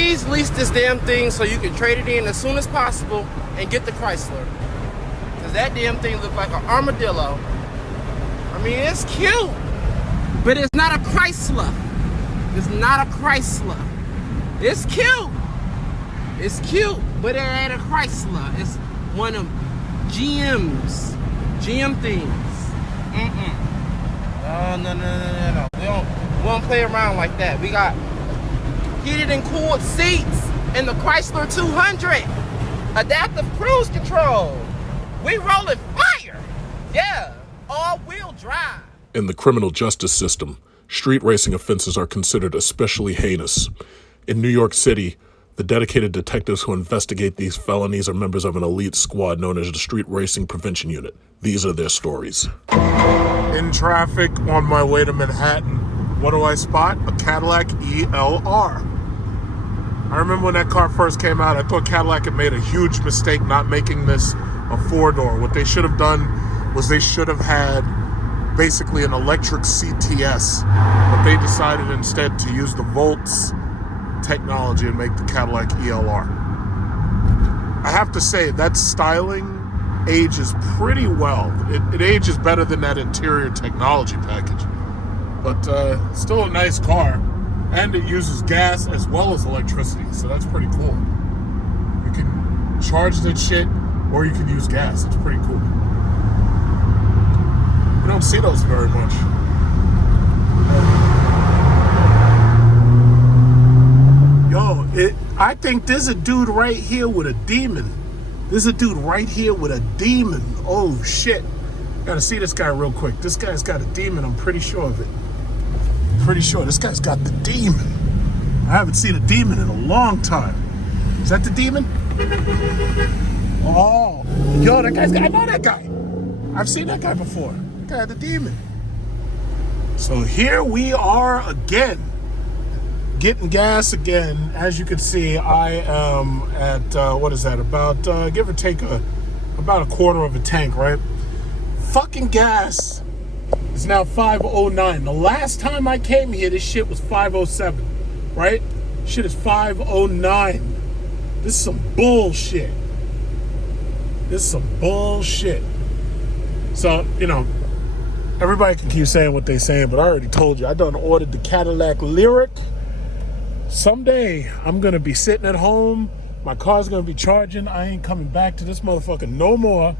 Please lease this damn thing so you can trade it in as soon as possible and get the Chrysler. Because that damn thing looks like an armadillo. I mean, it's cute, but it's not a Chrysler. It's not a Chrysler. It's cute. It's cute, but it ain't a Chrysler. It's one of GM's. GM things. No. We don't play around like that. We got heated and cooled seats in the Chrysler 200. Adaptive cruise control. We rolling fire. Yeah, all-wheel drive. In the criminal justice system, street racing offenses are considered especially heinous. In New York City, the dedicated detectives who investigate these felonies are members of an elite squad known as the Street Racing Prevention Unit. These are their stories. In traffic on my way to Manhattan, what do I spot? A Cadillac ELR. I remember when that car first came out, I thought Cadillac had made a huge mistake not making this a four-door. What they should have done was they should have had basically an electric CTS, but they decided instead to use the Volts technology and make the Cadillac ELR. I have to say, that styling ages pretty well. It ages better than that interior technology package, but still a nice car, and it uses gas as well as electricity, so that's pretty cool. You can charge that shit, or you can use gas. It's pretty cool. You don't see those very much. Yo, I think there's a dude right here with a demon. There's a dude right here with a demon. Oh, shit. Gotta see this guy real quick. This guy's got a demon. I'm pretty sure of it. Pretty sure this guy's got the demon. I haven't seen a demon in a long time. Is that the demon? Oh, yo, that guy's got, I know that guy. I've seen that guy before. That guy had the demon. So here we are again. Getting gas again. As you can see, I am at, what is that? About, give or take about a quarter of a tank, right? Fucking gas is now 509. The last time I came here, this shit was 507, right? Shit is 509. This is some bullshit. This is some bullshit. So, you know, everybody can keep saying what they're saying, but I already told you, I done ordered the Cadillac Lyric. Someday, I'm going to be sitting at home. My car's going to be charging. I ain't coming back to this motherfucker no more,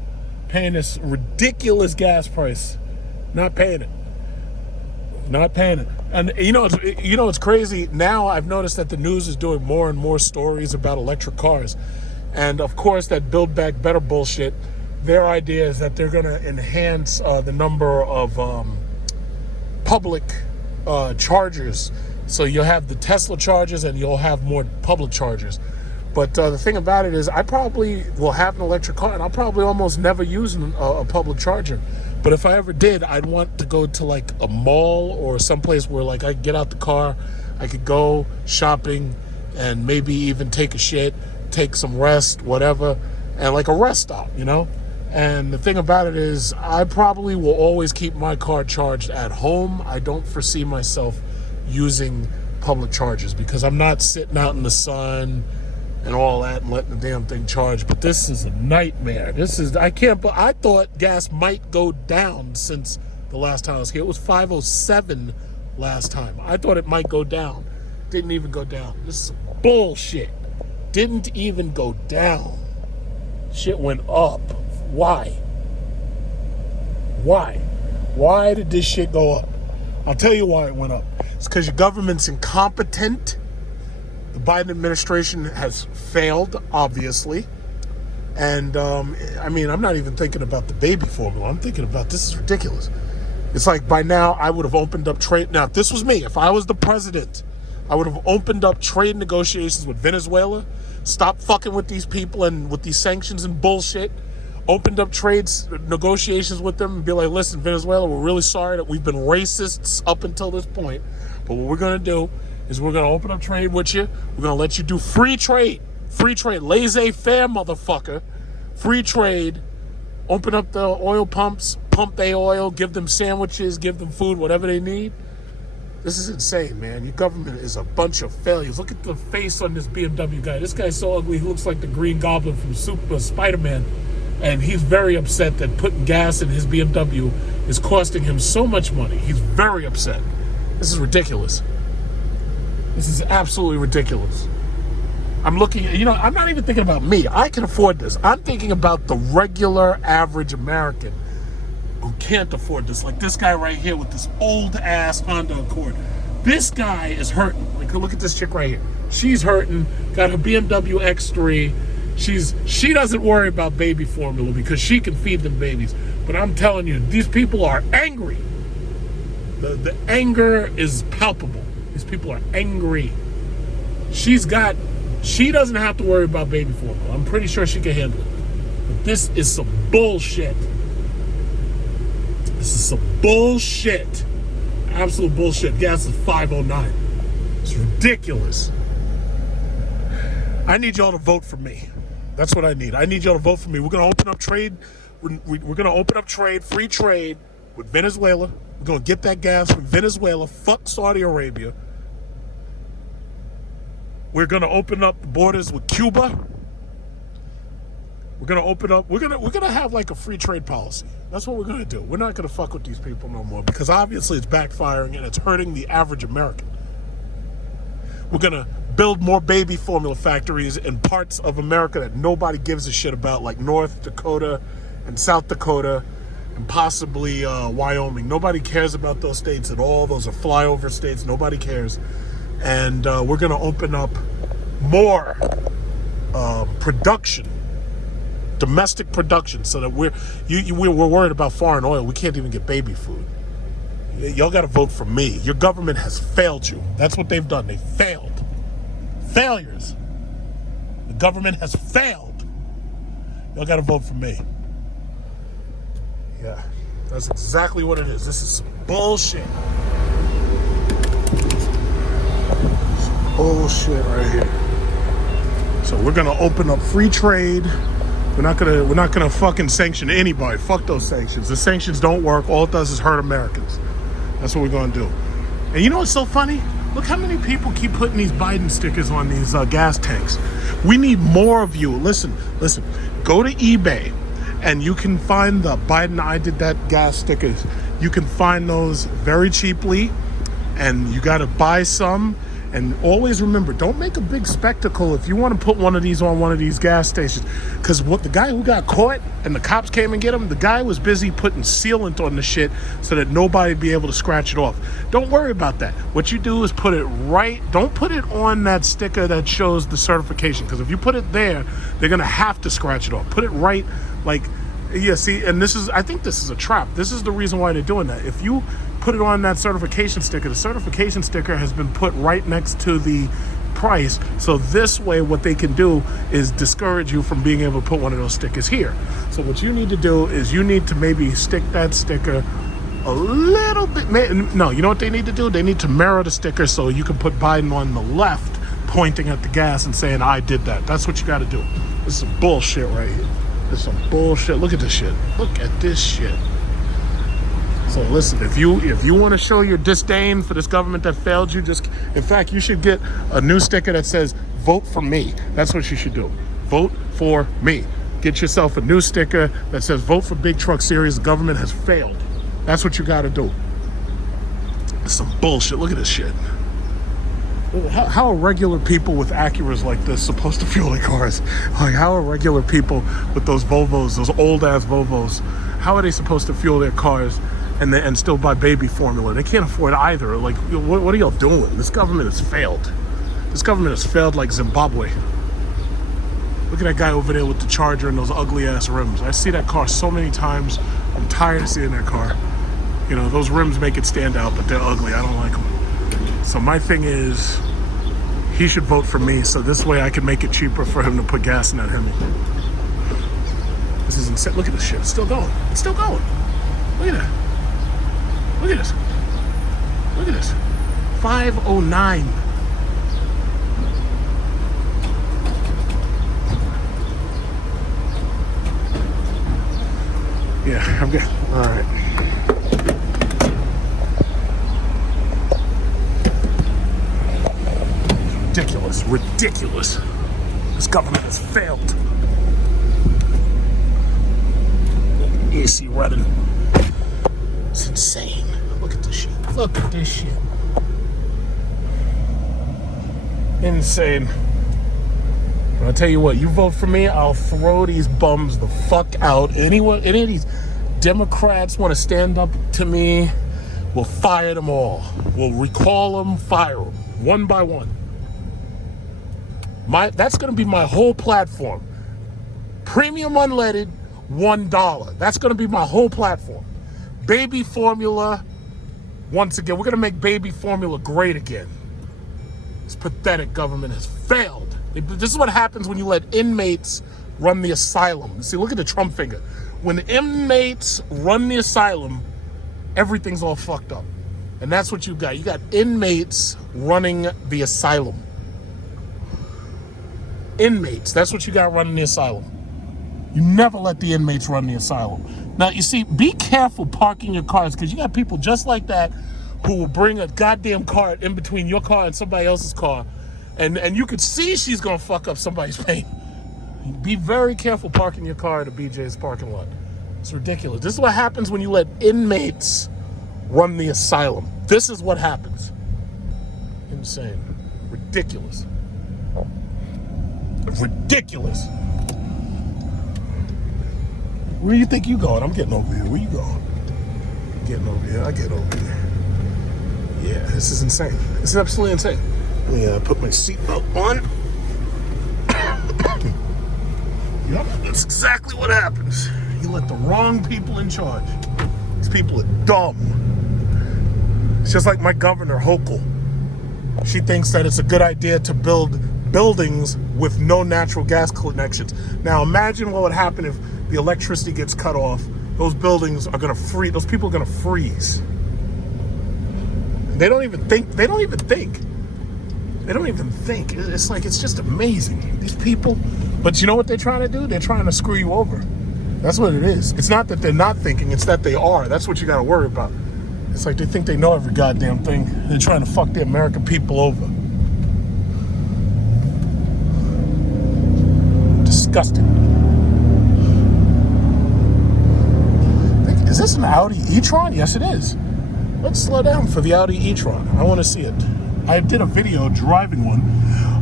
paying this ridiculous gas price. Not paying it. Not paying it. And you know it's crazy. Now I've noticed that the news is doing more and more stories about electric cars. And of course, that Build Back Better bullshit, their idea is that they're going to enhance the number of public chargers. So you'll have the Tesla chargers and you'll have more public chargers. But the thing about it is I probably will have an electric car and I'll probably almost never use a public charger. But if I ever did, I'd want to go to like a mall or someplace where like I could get out the car, I could go shopping and maybe even take a shit, take some rest, whatever, and like a rest stop, you know? And the thing about it is I probably will always keep my car charged at home. I don't foresee myself using public chargers because I'm not sitting out in the sun and all that and letting the damn thing charge. But this is a nightmare. I thought gas might go down since the last time I was here. It was 507 last time. I thought it might go down. Didn't even go down. This is bullshit. Didn't even go down. Shit went up. Why? Why did this shit go up? I'll tell you why it went up. It's because your government's incompetent. The Biden administration has failed, obviously. And, I mean, I'm not even thinking about the baby formula. I'm thinking about, this is ridiculous. It's like by now I would have opened up trade. Now, if this was me, if I was the president, I would have opened up trade negotiations with Venezuela, stopped fucking with these people and with these sanctions and bullshit, opened up trades negotiations with them and be like, listen, Venezuela, we're really sorry that we've been racists up until this point. But what we're going to do is we're going to open up trade with you. We're going to let you do free trade. Free trade. Laissez-faire, motherfucker. Free trade. Open up the oil pumps. Pump their oil. Give them sandwiches. Give them food. Whatever they need. This is insane, man. Your government is a bunch of failures. Look at the face on this BMW guy. This guy's so ugly, he looks like the Green Goblin from Spider-Man. And he's very upset that putting gas in his BMW is costing him so much money. He's very upset. This is ridiculous. This is absolutely ridiculous. I'm looking at, I'm not even thinking about me. I can afford this. I'm thinking about the regular average American who can't afford this. Like this guy right here with this old ass Honda Accord. This guy is hurting. Like, look at this chick right here. She's hurting, got her BMW X3. She doesn't worry about baby formula because she can feed them babies. But I'm telling you, these people are angry. The anger is palpable. These people are angry. She doesn't have to worry about baby formula. I'm pretty sure she can handle it. But this is some bullshit. This is some bullshit. Absolute bullshit. Gas is $5.09. It's ridiculous. I need y'all to vote for me. That's what I need. I need y'all to vote for me. We're going to open up trade. We're going to open up trade, free trade with Venezuela. We're going to get that gas from Venezuela. Fuck Saudi Arabia. We're going to open up the borders with Cuba. We're going to open up. We're going to have like a free trade policy. That's what we're going to do. We're not going to fuck with these people no more because obviously it's backfiring and it's hurting the average American. We're going to build more baby formula factories in parts of America that nobody gives a shit about, like North Dakota and South Dakota and possibly Wyoming. Nobody cares about those states at all. Those are flyover states. Nobody cares. And we're going to open up more production, domestic production, so that we're worried about foreign oil. We can't even get baby food. Y'all got to vote for me. Your government has failed you. That's what they've done. They failed. Failures. The government has failed. Y'all got to vote for me. Yeah, that's exactly what it is. This is some bullshit. Some bullshit right here. So we're gonna open up free trade. We're not gonna fucking sanction anybody. Fuck those sanctions. The sanctions don't work. All it does is hurt Americans. That's what we're gonna do. And you know what's so funny? Look how many people keep putting these Biden stickers on these gas tanks. We need more of you. Listen. Go to eBay and you can find the Biden I did that gas stickers. You can find those very cheaply and you got to buy some. And always remember, don't make a big spectacle if you want to put one of these on one of these gas stations. Because what the guy who got caught and the cops came and get him, the guy was busy putting sealant on the shit so that nobody'd be able to scratch it off. Don't worry about that. What you do is put it right. Don't put it on that sticker that shows the certification. Because if you put it there, they're going to have to scratch it off. Put it right, like, yeah, see, and I think this is a trap. This is the reason why they're doing that. If you put it on that certification sticker, the certification sticker has been put right next to the price. So this way, what they can do is discourage you from being able to put one of those stickers here. So what you need to do is you need to maybe stick that sticker a little bit. No, you know what they need to do? They need to mirror the sticker so you can put Biden on the left pointing at the gas and saying, I did that. That's what you got to do. This is some bullshit right here. This is some bullshit. Look at this shit. Look at this shit. So listen, if you want to show your disdain for this government that failed you, in fact, you should get a new sticker that says, vote for me. That's what you should do. Vote for me. Get yourself a new sticker that says, vote for Big Truck Series. The government has failed. That's what you got to do. It's some bullshit. Look at this shit. How are regular people with Acuras like this supposed to fuel their cars? Like, how are regular people with those Volvos, those old-ass Volvos, how are they supposed to fuel their cars and still buy baby formula? They can't afford either. Like, what are y'all doing? This government has failed. This government has failed like Zimbabwe. Look at that guy over there with the Charger and those ugly-ass rims. I see that car so many times. I'm tired of seeing that car. You know, those rims make it stand out, but they're ugly. I don't like them. So my thing is, he should vote for me, so this way I can make it cheaper for him to put gas in that Hemi. This is insane. Look at this shit. It's still going. It's still going. Look at that. Look at this. Look at this. 509. Yeah, I'm good. All right. ridiculous. Ridiculous. This government has failed. AC running. It's insane. Look at this shit. Look at this shit. Insane. And I'll tell you what, you vote for me, I'll throw these bums the fuck out. Any of these Democrats want to stand up to me, we'll fire them all. We'll recall them, fire them, one by one. That's going to be my whole platform. Premium unleaded, $1. That's going to be my whole platform. Baby formula, once again, we're going to make baby formula great again. This pathetic government has failed. This is what happens when you let inmates run the asylum. See, look at the Trump finger. When inmates run the asylum, everything's all fucked up. And that's what you got. You got inmates running the asylum. Inmates, that's what you got running the asylum. You never let the inmates run the asylum. Now, you see, be careful parking your cars, because you got people just like that who will bring a goddamn cart in between your car and somebody else's car, and you could see she's gonna fuck up somebody's paint. Be very careful parking your car at a BJ's parking lot. It's ridiculous. This is what happens when you let inmates run the asylum. This is what happens. Insane. Ridiculous. Ridiculous. Where do you think you going? I'm getting over here. Where you going? Getting over here. I get over here. Yeah, this is insane. This is absolutely insane. Let me put my seatbelt on. Yep, that's exactly what happens. You let the wrong people in charge. These people are dumb. It's just like my governor, Hochul. She thinks that it's a good idea to build buildings with no natural gas connections. Now imagine what would happen if the electricity gets cut off. Those buildings are gonna freeze. Those people are gonna freeze. They don't even think. It's like, it's just amazing. These people, but you know what they're trying to do? They're trying to screw you over. That's what it is. It's not that they're not thinking, it's that they are. That's what you gotta worry about. It's like they think they know every goddamn thing. They're trying to fuck the American people over. Disgusting. Is this an Audi e-tron? Yes, it is. Let's slow down for the Audi e-tron. I want to see it. I did a video driving one.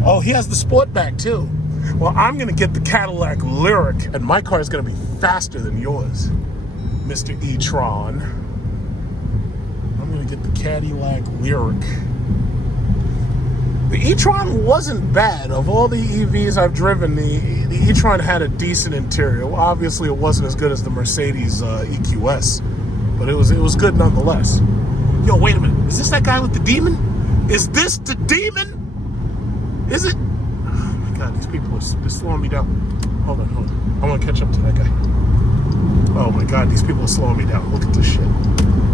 Oh, he has the Sportback too. Well, I'm going to get the Cadillac Lyriq, and my car is going to be faster than yours, Mr. e-tron. I'm going to get the Cadillac Lyriq. The e-tron wasn't bad. Of all the EVs I've driven, the e-tron had a decent interior. Well, obviously, it wasn't as good as the Mercedes EQS, but it was good nonetheless. Yo, wait a minute. Is this that guy with the demon? Is this the demon? Is it? Oh my God, these people are slowing me down. Hold on. I want to catch up to that guy. Oh my God, these people are slowing me down. Look at this shit.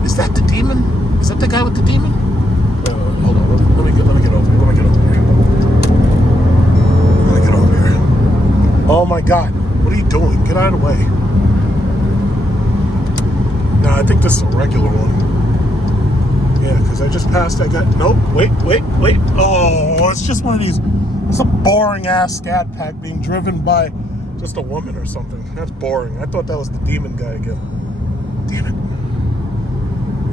Is that the demon? Is that the guy with the demon? Hold on. Let me get over here. Let me get over here. Oh my God, what are you doing? Get out of the way. No, I think this is a regular one. Yeah, because I just passed that guy. Nope, wait. Oh, it's just one of these. It's a boring ass scat pack being driven by just a woman or something. That's boring. I thought that was the demon guy again. Damn it.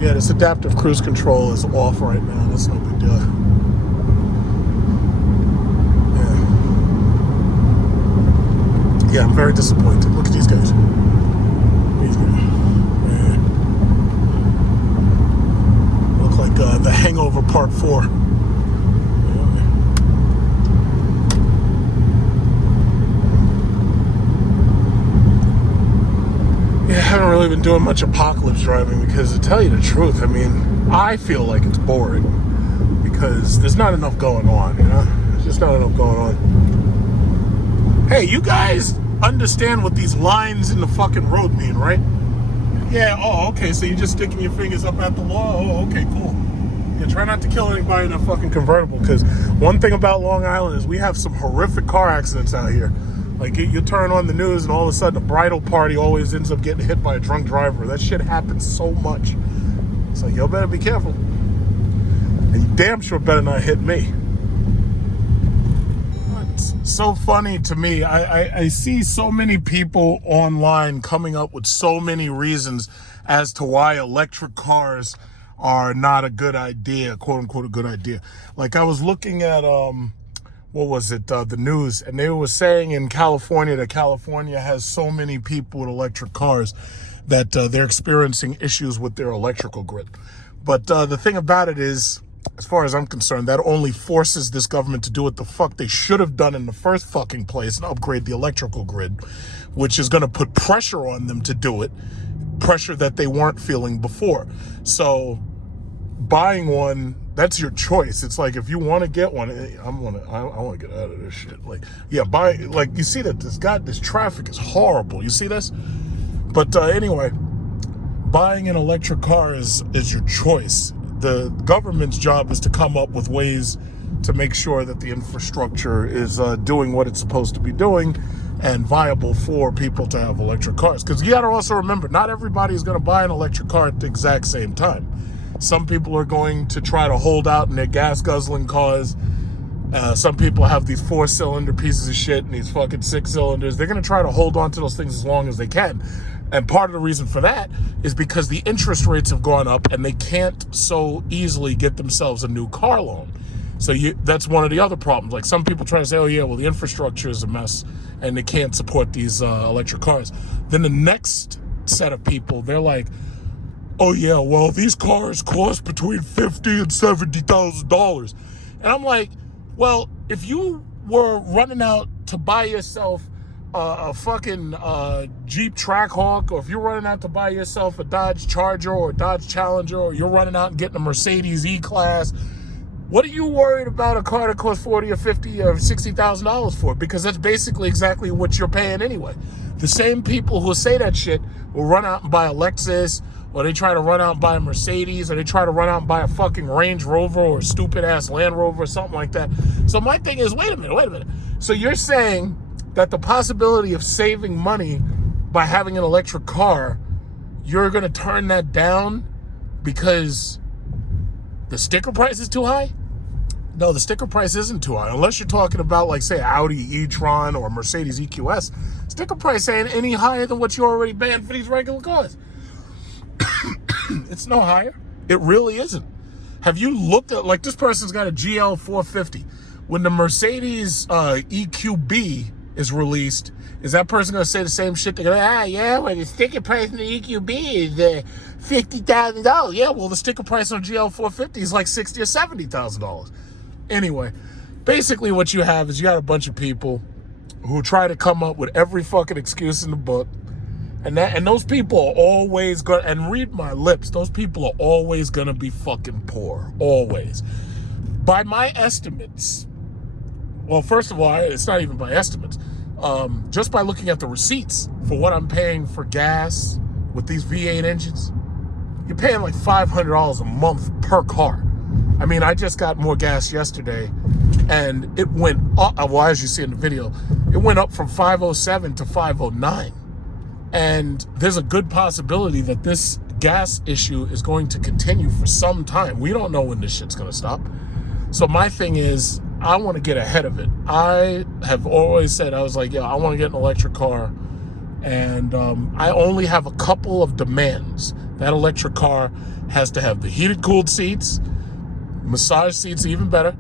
Yeah, this adaptive cruise control is off right now. That's no big deal. Yeah, I'm very disappointed. Look at these guys. Look like The Hangover Part 4. Yeah, I haven't really been doing much apocalypse driving because, to tell you the truth, I mean, I feel like it's boring because there's not enough going on, you know? There's just not enough going on. Hey, you guys understand what these lines in the fucking road mean, right? Yeah, oh, okay, so you're just sticking your fingers up at the law? Oh, okay, cool. Yeah, try not to kill anybody in a fucking convertible, because one thing about Long Island is we have some horrific car accidents out here. Like, you turn on the news and all of a sudden a bridal party always ends up getting hit by a drunk driver. That shit happens so much. It's like, y'all better be careful. And you damn sure better not hit me. It's so funny to me. I see so many people online coming up with so many reasons as to why electric cars are not a good idea, quote unquote, a good idea. Like I was looking at, what was it, the news, and they were saying in California that California has so many people with electric cars that they're experiencing issues with their electrical grid. But the thing about it is, as far as I'm concerned, that only forces this government to do what the fuck they should have done in the first fucking place and upgrade the electrical grid, which is going to put pressure on them to do it, pressure that they weren't feeling before. So buying one, that's your choice. It's like, if you want to get one, I want to get out of this shit. Like, yeah, buy, like, you see that this traffic is horrible. You see this? But anyway, buying an electric car is your choice. The government's job is to come up with ways to make sure that the infrastructure is doing what it's supposed to be doing and viable for people to have electric cars. Because you got to also remember, not everybody is going to buy an electric car at the exact same time. Some people are going to try to hold out in their gas-guzzling cars. Some people have these 4-cylinder pieces of shit and these fucking 6 cylinders. They're going to try to hold on to those things as long as they can. And part of the reason for that is because the interest rates have gone up and they can't so easily get themselves a new car loan. So that's one of the other problems. Like, some people try to say, oh yeah, well, the infrastructure is a mess and they can't support these electric cars. Then the next set of people, they're like, oh yeah, well, these cars cost between $50,000 and $70,000. And I'm like, well, if you were running out to buy yourself a fucking Jeep Trackhawk, or if you're running out to buy yourself a Dodge Charger or a Dodge Challenger, or you're running out and getting a Mercedes E-Class, what are you worried about a car that costs $40,000 or $50,000 or $60,000 for? Because that's basically exactly what you're paying anyway. The same people who say that shit will run out and buy a Lexus, or they try to run out and buy a Mercedes, or they try to run out and buy a fucking Range Rover or a stupid-ass Land Rover or something like that. So my thing is, wait a minute. So you're saying that the possibility of saving money by having an electric car, you're going to turn that down because the sticker price is too high? No, the sticker price isn't too high. Unless you're talking about, like, say, Audi e-tron or Mercedes EQS. Sticker price ain't any higher than what you're already paying for these regular cars. It's no higher. It really isn't. Have you looked at, like, this person's got a GL 450. When the Mercedes EQB is released, is that person going to say the same shit? They're going to, yeah, well, the sticker price on the EQB is $50,000. Yeah, well, the sticker price on a GL 450 is like $60,000 or $70,000. Anyway, basically what you have is you got a bunch of people who try to come up with every fucking excuse in the book. And those people are always going to, and read my lips, those people are always going to be fucking poor. Always. By my estimates, well, first of all, it's not even by estimates. Just by looking at the receipts for what I'm paying for gas with these V8 engines, you're paying like $500 a month per car. I mean, I just got more gas yesterday, and it went up, well, as you see in the video, it went up from 507 to 509. And there's a good possibility that this gas issue is going to continue for some time. We don't know when this shit's going to stop. So my thing is, I want to get ahead of it. I have always said, I was like, I want to get an electric car. And I only have a couple of demands. That electric car has to have the heated, cooled seats, massage seats even better,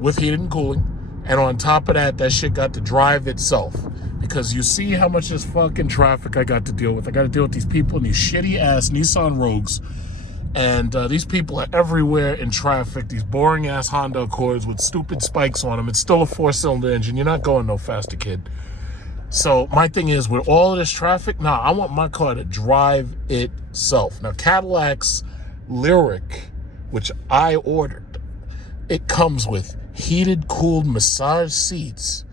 with heated and cooling. And on top of that, that shit got to drive itself. Because you see how much this fucking traffic I got to deal with. I got to deal with these people in these shitty-ass Nissan Rogues. And these people are everywhere in traffic. These boring-ass Honda Accords with stupid spikes on them. It's still a 4-cylinder engine. You're not going no faster, kid. So my thing is, with all of this traffic, I want my car to drive itself. Now, Cadillac's Lyric, which I ordered, it comes with heated, cooled massage seats,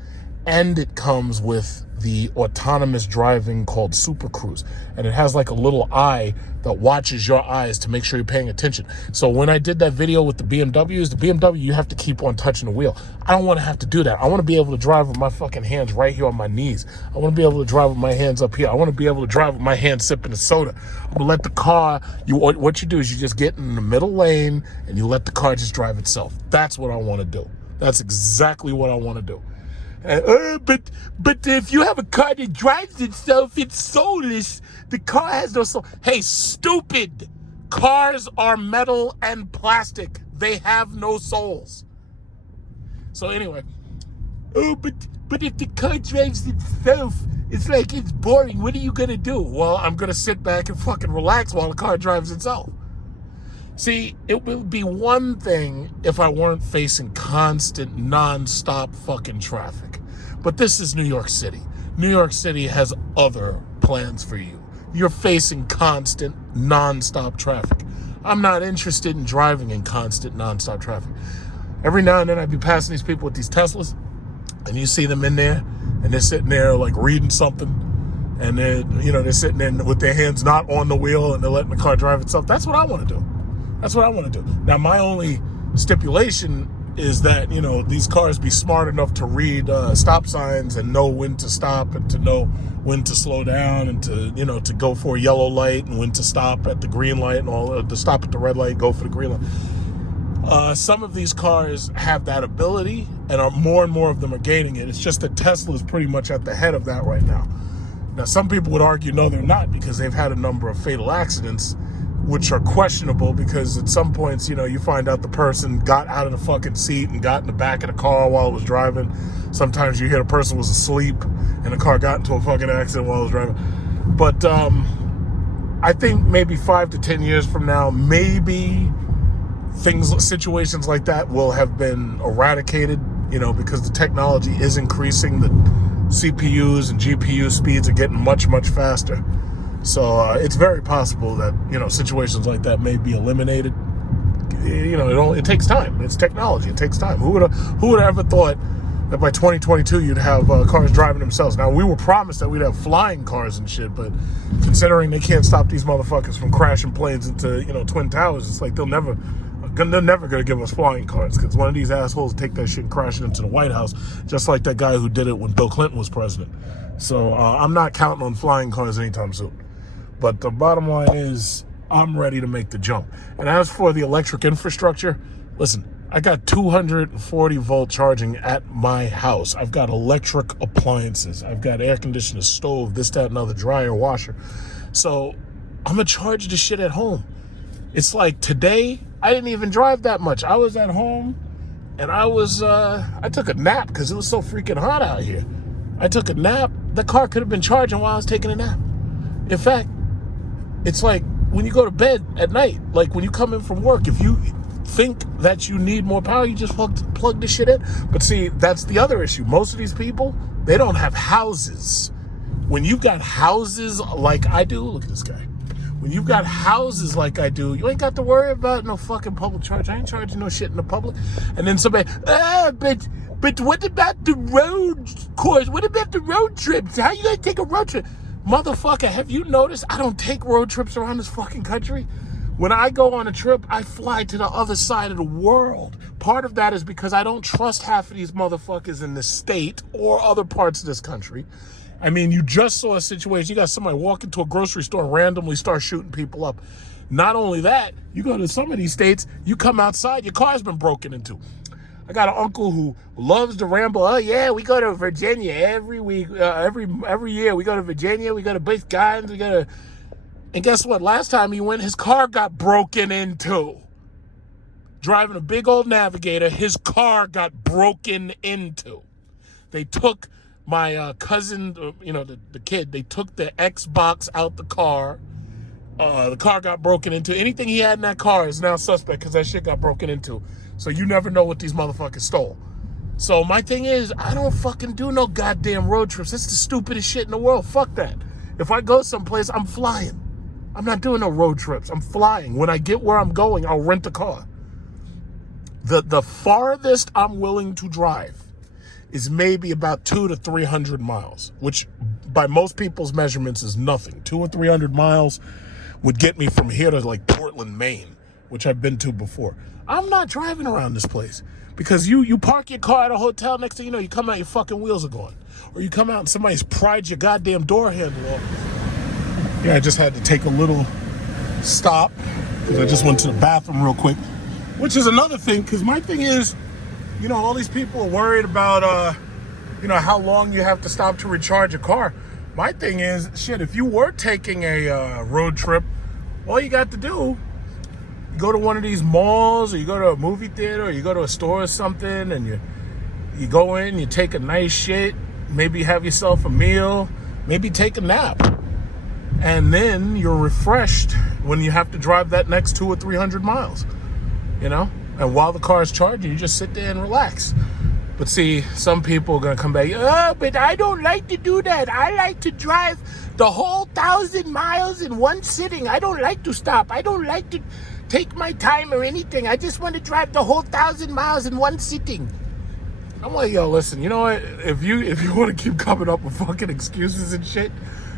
and it comes with the autonomous driving called Super Cruise. And it has like a little eye that watches your eyes to make sure you're paying attention. So when I did that video with the BMW, you have to keep on touching the wheel. I don't want to have to do that. I want to be able to drive with my fucking hands right here on my knees. I want to be able to drive with my hands up here. I want to be able to drive with my hands sipping a soda. I'm going to let the car, what you do is you just get in the middle lane and you let the car just drive itself. That's what I want to do. That's exactly what I want to do. But if you have a car that drives itself, it's soulless. The car has no soul. Hey, stupid. Cars are metal and plastic. They have no souls. So anyway, but if the car drives itself, it's like it's boring. What are you gonna do? Well, I'm gonna sit back and fucking relax while the car drives itself. See, it would be one thing if I weren't facing constant, non-stop fucking traffic. But this is New York City. New York City has other plans for you. You're facing constant, non-stop traffic. I'm not interested in driving in constant, non-stop traffic. Every now and then I'd be passing these people with these Teslas, and you see them in there, and they're sitting there like reading something, and they're sitting there with their hands not on the wheel, and they're letting the car drive itself. That's what I want to do. That's what I want to do. Now, my only stipulation is that, these cars be smart enough to read stop signs and know when to stop and to know when to slow down and to go for a yellow light and when to stop at the green light and all to stop at the red light, go for the green light. Some of these cars have that ability, and more and more of them are gaining it. It's just that Tesla is pretty much at the head of that right now. Now, some people would argue, no, they're not, because they've had a number of fatal accidents, which are questionable, because at some points, you find out the person got out of the fucking seat and got in the back of the car while it was driving. Sometimes you hear the person was asleep and the car got into a fucking accident while it was driving. But I think maybe 5 to 10 years from now, maybe situations like that will have been eradicated, because the technology is increasing. The CPUs and GPU speeds are getting much, much faster. So it's very possible that, situations like that may be eliminated. It takes time. It's technology. It takes time. Who would have ever thought that by 2022 you'd have cars driving themselves? Now, we were promised that we'd have flying cars and shit, but considering they can't stop these motherfuckers from crashing planes into, Twin Towers, it's like they're never going to give us flying cars, because one of these assholes take that shit and crash it into the White House, just like that guy who did it when Bill Clinton was president. So I'm not counting on flying cars anytime soon. But the bottom line is, I'm ready to make the jump. And as for the electric infrastructure, listen, I got 240 volt charging at my house. I've got electric appliances. I've got air conditioner, stove, this, that, and other, dryer, washer. So I'm going to charge the shit at home. It's like today, I didn't even drive that much. I was at home, and I took a nap because it was so freaking hot out here. I took a nap. The car could have been charging while I was taking a nap. In fact, it's like when you go to bed at night, like when you come in from work, if you think that you need more power, you just plug this shit in. But see, that's the other issue. Most of these people, they don't have houses. When you've got houses like I do, look at this guy. When you've got houses like I do, you ain't got to worry about no fucking public charge. I ain't charging no shit in the public. And then somebody, but what about the road course? What about the road trips? How you gonna take a road trip? Motherfucker, have you noticed I don't take road trips around this fucking country? When I go on a trip, I fly to the other side of the world. Part of that is because I don't trust half of these motherfuckers in the state or other parts of this country. I mean, you just saw a situation. You got somebody walk into a grocery store and randomly start shooting people up. Not only that, you go to some of these states, you come outside, your car's been broken into. I got an uncle who loves to ramble. Oh yeah, we go to Virginia every week, every year. We go to Virginia. We go to Big Guns. And guess what? Last time he went, his car got broken into. Driving a big old Navigator, his car got broken into. They took my cousin, the kid. They took the Xbox out the car. The car got broken into. Anything he had in that car is now suspect because that shit got broken into. So you never know what these motherfuckers stole. So my thing is, I don't fucking do no goddamn road trips. That's the stupidest shit in the world. Fuck that. If I go someplace, I'm flying. I'm not doing no road trips. I'm flying. When I get where I'm going, I'll rent a car. The farthest I'm willing to drive is maybe about 200 to 300 miles, which by most people's measurements is nothing. 200 or 300 miles would get me from here to like Portland, Maine, which I've been to before. I'm not driving around this place because you park your car at a hotel, next thing you know, you come out, your fucking wheels are gone. Or you come out and somebody's pried your goddamn door handle off. Yeah, I just had to take a little stop because I just went to the bathroom real quick, which is another thing, because my thing is, all these people are worried about you know, how long you have to stop to recharge a car. My thing is, shit, if you were taking a road trip, all you got to do, you go to one of these malls, or you go to a movie theater, or you go to a store or something, and you go in, you take a nice shit, maybe have yourself a meal, maybe take a nap. And then you're refreshed when you have to drive that next 200 or 300 miles, you know? And while the car is charging, you just sit there and relax. But see, some people are going to come back, oh, but I don't like to do that. I like to drive the whole 1,000 miles in one sitting. I don't like to stop. I don't like to take my time or anything. I just want to drive the whole 1,000 miles in one sitting. I'm like, yo, listen, you know what? If you want to keep coming up with fucking excuses and shit,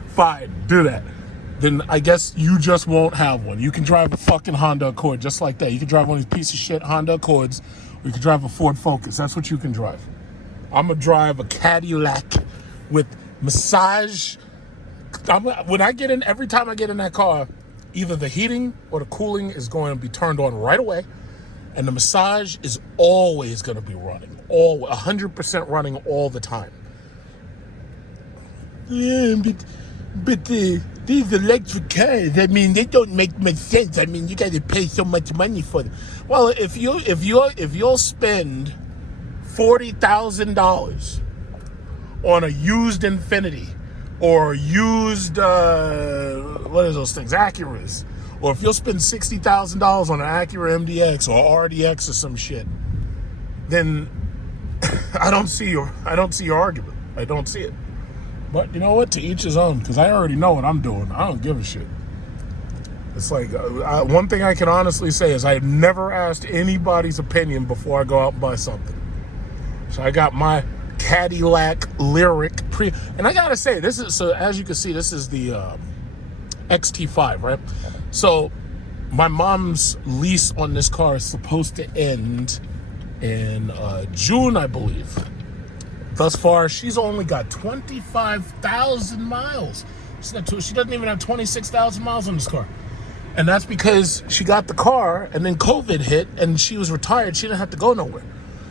fine, do that. Then I guess you just won't have one. You can drive a fucking Honda Accord just like that. You can drive one of these piece of shit Honda Accords, or you can drive a Ford Focus. That's what you can drive. I'm gonna drive a Cadillac with massage. When I get in, every time I get in that car, either the heating or the cooling is going to be turned on right away, and the massage is always going to be running, 100% running all the time. Yeah, but these electric cars, I mean, they don't make much sense. I mean, you got to pay so much money for them. Well, if you'll spend $40,000 on a used Infiniti, or used what are those things, Acuras, or if you'll spend $60,000 on an Acura MDX or RDX or some shit, then I don't see your argument. I don't see it. But you know what? To each his own, because I already know what I'm doing. I don't give a shit. It's like, one thing I can honestly say is I have never asked anybody's opinion before I go out and buy something. So I got my Cadillac Lyric and I gotta say, so as you can see, this is the XT5, right? So my mom's lease on this car is supposed to end in June, I believe. Thus far, she's only got 25,000 miles. She doesn't even have 26,000 miles on this car. And that's because she got the car and then COVID hit and she was retired. She didn't have to go nowhere.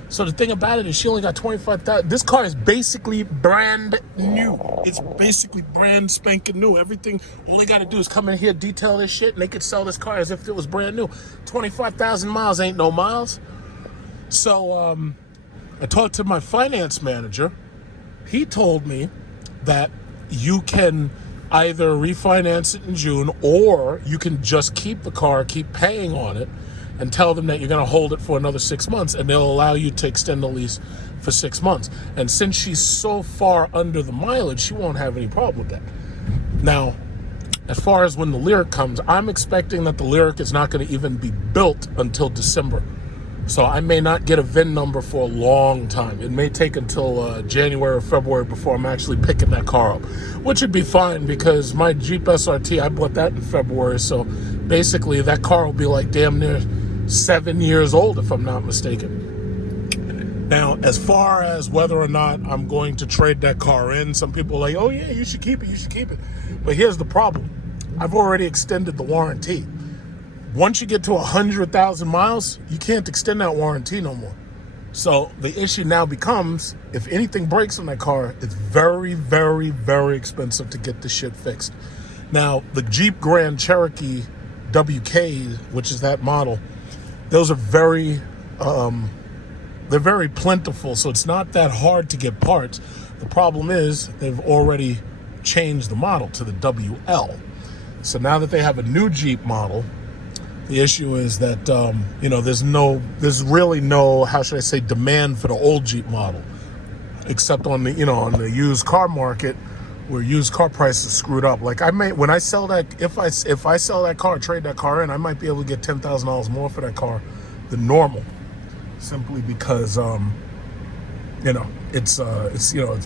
So the thing about it is she only got 25,000. This car is basically brand new. It's basically brand spanking new. Everything, all they got to do is come in here, detail this shit, and they could sell this car as if it was brand new. 25,000 miles ain't no miles. So I talked to my finance manager. He told me that you can either refinance it in June, or you can just keep the car, keep paying on it, and tell them that you're going to hold it for another 6 months, and they'll allow you to extend the lease for 6 months. And since she's so far under the mileage, she won't have any problem with that. Now, as far as when the Lyric comes, I'm expecting that the Lyric is not going to even be built until December. So I may not get a VIN number for a long time. It may take until January or February before I'm actually picking that car up, which would be fine because my Jeep SRT, I bought that in February. So basically that car will be like damn near 7 years old, if I'm not mistaken. Now, as far as whether or not I'm going to trade that car in, some people are like, oh yeah, you should keep it. But here's the problem. I've already extended the warranty. Once you get to 100,000 miles, you can't extend that warranty no more. So the issue now becomes, if anything breaks on that car, it's very, very, very expensive to get this shit fixed. Now, the Jeep Grand Cherokee WK, which is that model, those are very, they're very plentiful, so it's not that hard to get parts. The problem is they've already changed the model to the WL. So now that they have a new Jeep model, the issue is that, there's really no, how should I say, demand for the old Jeep model, except on the, on the used car market, where used car prices are screwed up. Like when I sell that, if I sell that car, trade that car in, I might be able to get $10,000 more for that car than normal, simply because, it's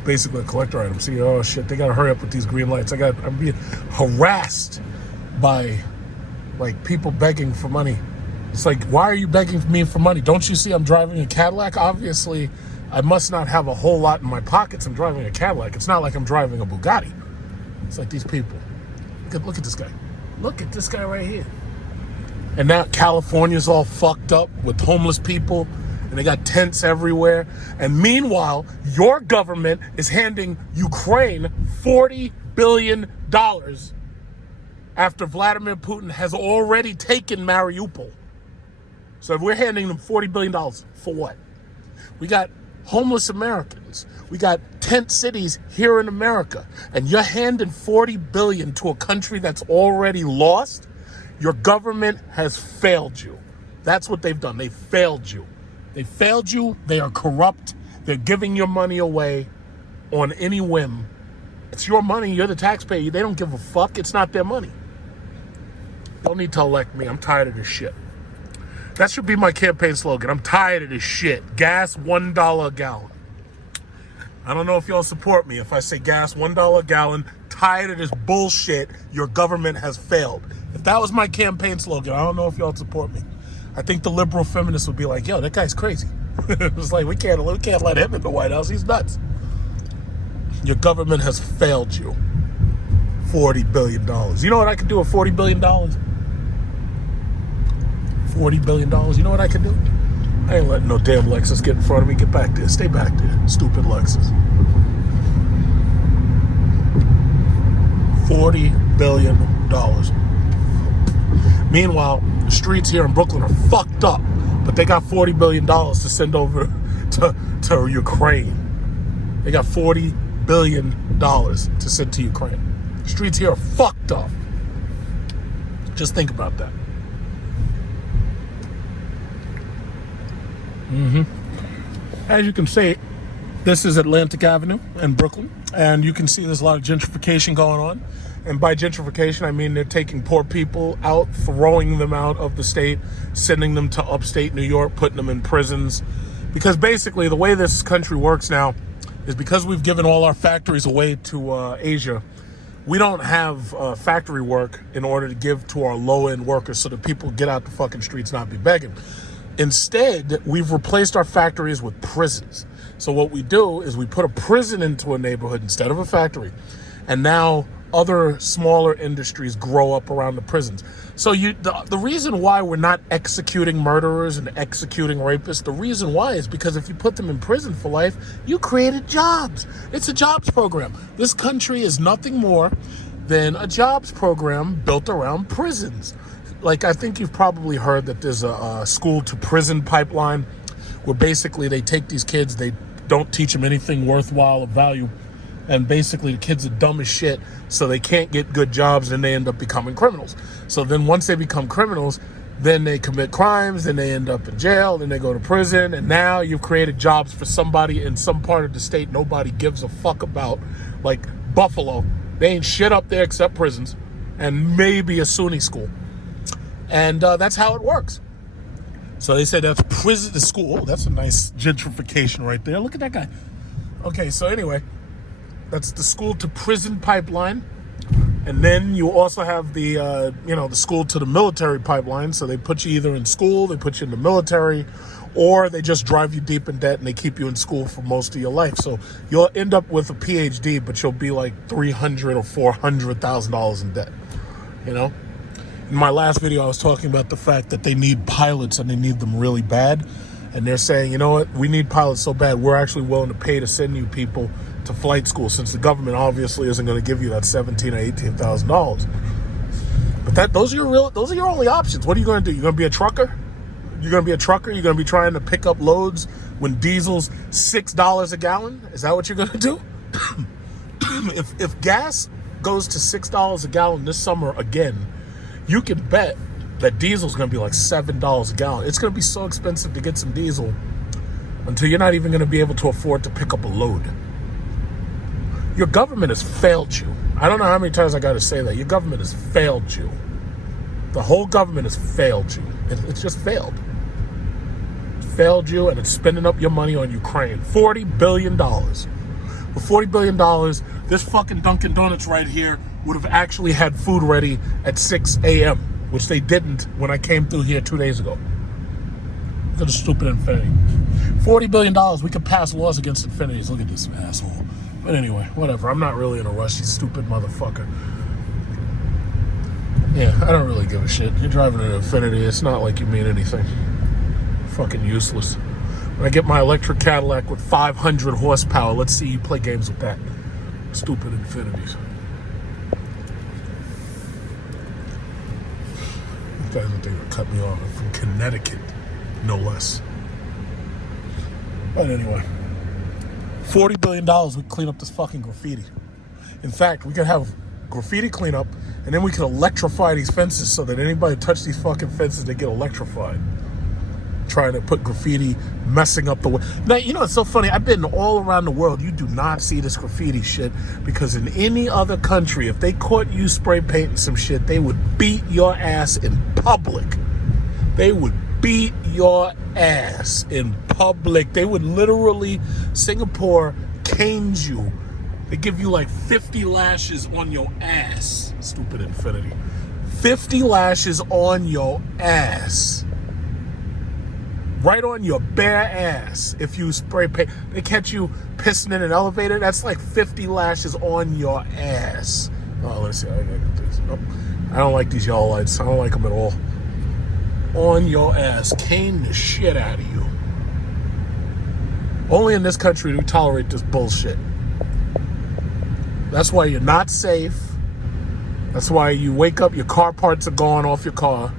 basically a collector item. See, oh shit, they gotta hurry up with these green lights. I'm being harassed by like people begging for money. It's like, why are you begging me for money? Don't you see I'm driving a Cadillac? Obviously, I must not have a whole lot in my pockets. I'm driving a Cadillac. It's not like I'm driving a Bugatti. It's like these people. Look at this guy. Look at this guy right here. And now California's all fucked up with homeless people and they got tents everywhere. And meanwhile, your government is handing Ukraine $40 billion after Vladimir Putin has already taken Mariupol. So if we're handing them $40 billion, for what? We got homeless Americans. We got tent cities here in America. And you're handing $40 billion to a country that's already lost? Your government has failed you. That's what they've done. They failed you. They failed you. They are corrupt. They're giving your money away on any whim. It's your money. You're the taxpayer. They don't give a fuck. It's not their money. Don't need to elect me. I'm tired of this shit. That should be my campaign slogan. I'm tired of this shit. Gas $1 a gallon. I don't know if y'all support me if I say gas $1 a gallon. Tired of this bullshit. Your government has failed. If that was my campaign slogan, I don't know if y'all support me. I think the liberal feminists would be like, yo, that guy's crazy. It's like, we can't let him in the White House. He's nuts. Your government has failed you. $40 billion. You know what I could do with $40 billion? $40 billion. You know what I could do? I ain't letting no damn Lexus get in front of me. Get back there. Stay back there. Stupid Lexus. $40 billion. Meanwhile, the streets here in Brooklyn are fucked up, but they got $40 billion to send over to Ukraine. They got $40 billion to send to Ukraine. The streets here are fucked up. Just think about that. As you can see, this is Atlantic Avenue in Brooklyn, and you can see there's a lot of gentrification going on. And by gentrification, I mean they're taking poor people out, throwing them out of the state, sending them to upstate New York, putting them in prisons. Because basically the way this country works now is because we've given all our factories away to Asia, we don't have factory work in order to give to our low-end workers so that people get out the fucking streets and not be begging. Instead, we've replaced our factories with prisons. So what we do is we put a prison into a neighborhood instead of a factory. And now other smaller industries grow up around the prisons. So the reason why we're not executing murderers and executing rapists, the reason why is because if you put them in prison for life, you created jobs. It's a jobs program. This country is nothing more than a jobs program built around prisons. Like, I think you've probably heard that there's a school to prison pipeline where basically they take these kids, they don't teach them anything worthwhile of value, and basically the kids are dumb as shit, so they can't get good jobs, and they end up becoming criminals. So then once they become criminals, then they commit crimes, then they end up in jail, then they go to prison, and now you've created jobs for somebody in some part of the state nobody gives a fuck about, like Buffalo. They ain't shit up there except prisons and maybe a Sunni school. And that's how it works. So they say that's prison to school. Oh, that's a nice gentrification right there. Look at that guy. Okay, so anyway, that's the school to prison pipeline. And then you also have the, the school to the military pipeline. So they put you either in school, they put you in the military, or they just drive you deep in debt and they keep you in school for most of your life. So you'll end up with a PhD, but you'll be like $300,000 or $400,000 in debt, you know? In my last video, I was talking about the fact that they need pilots and they need them really bad. And they're saying, you know what, we need pilots so bad, we're actually willing to pay to send you people to flight school, since the government obviously isn't going to give you that $17,000 or $18,000. But those are your only options. What are you going to do? You're going to be a trucker? You're going to be a trucker? You're going to be trying to pick up loads when diesel's $6 a gallon? Is that what you're going to do? If gas goes to $6 a gallon this summer again, you can bet that diesel's going to be like $7 a gallon. It's going to be so expensive to get some diesel until you're not even going to be able to afford to pick up a load. Your government has failed you. I don't know how many times I got to say that. Your government has failed you. The whole government has failed you. It's just failed. It's failed you, and it's spending up your money on Ukraine. $40 billion. For $40 billion, this fucking Dunkin' Donuts right here would have actually had food ready at 6 a.m., which they didn't when I came through here 2 days ago. Look at the stupid Infinity. $40 billion, we could pass laws against Infinities. Look at this asshole. But anyway, whatever. I'm not really in a rush, you stupid motherfucker. Yeah, I don't really give a shit. You're driving an Infinity. It's not like you mean anything. Fucking useless. When I get my electric Cadillac with 500 horsepower, let's see you play games with that. Stupid Infinities. These guys are going to cut me off. I'm from Connecticut, no less. But anyway, $40 billion would clean up this fucking graffiti. In fact, we could have graffiti cleanup, and then we could electrify these fences so that anybody touch these fucking fences, they get electrified. Trying to put graffiti, messing up the way. Now, you know, it's so funny. I've been all around the world. You do not see this graffiti shit, because in any other country, if they caught you spray painting some shit, they would beat your ass in public. They would beat your ass in public. They would literally, Singapore canes you. They give you like 50 lashes on your ass. Stupid Infinity. 50 lashes on your ass. Right on your bare ass. If you spray paint, they catch you pissing in an elevator, that's like 50 lashes on your ass. Oh, let's see. I got this. Oh, I don't like these yellow lights. I don't like them at all. On your ass. Cane the shit out of you. Only in this country do we tolerate this bullshit. That's why you're not safe. That's why you wake up, your car parts are gone off your car.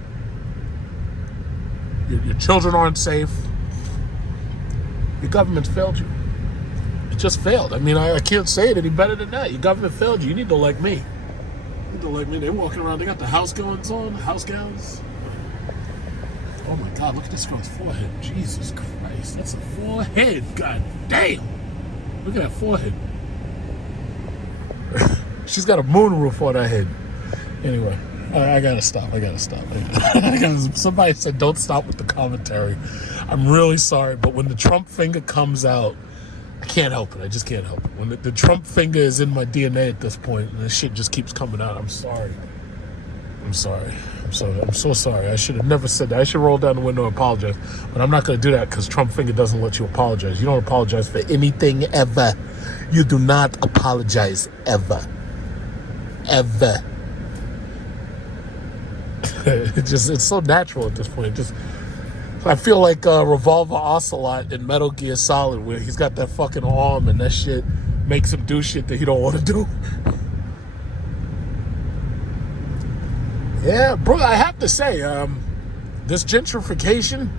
Your children aren't safe. Your government failed you. It just failed. I mean, I can't say it any better than that. Your government failed you. You need to like me. You need to like me. They're walking around. They got the house goings on. House gowns. Oh my God, look at this girl's forehead. Jesus Christ. That's a forehead. God damn. Look at that forehead. She's got a moonroof on her head. Anyway, I gotta stop. Somebody said don't stop with the commentary. I'm really sorry, but when the Trump finger comes out, I can't help it. I just can't help it. When the Trump finger is in my DNA at this point, and this shit just keeps coming out, I'm sorry. I'm so sorry. I should have never said that. I should roll down the window and apologize. But I'm not going to do that because Trump finger doesn't let you apologize. You don't apologize for anything ever. You do not apologize ever. Ever. It's so natural at this point. I feel like Revolver Ocelot in Metal Gear Solid, where he's got that fucking arm and that shit makes him do shit that he don't want to do. Yeah, bro, I have to say, this gentrification,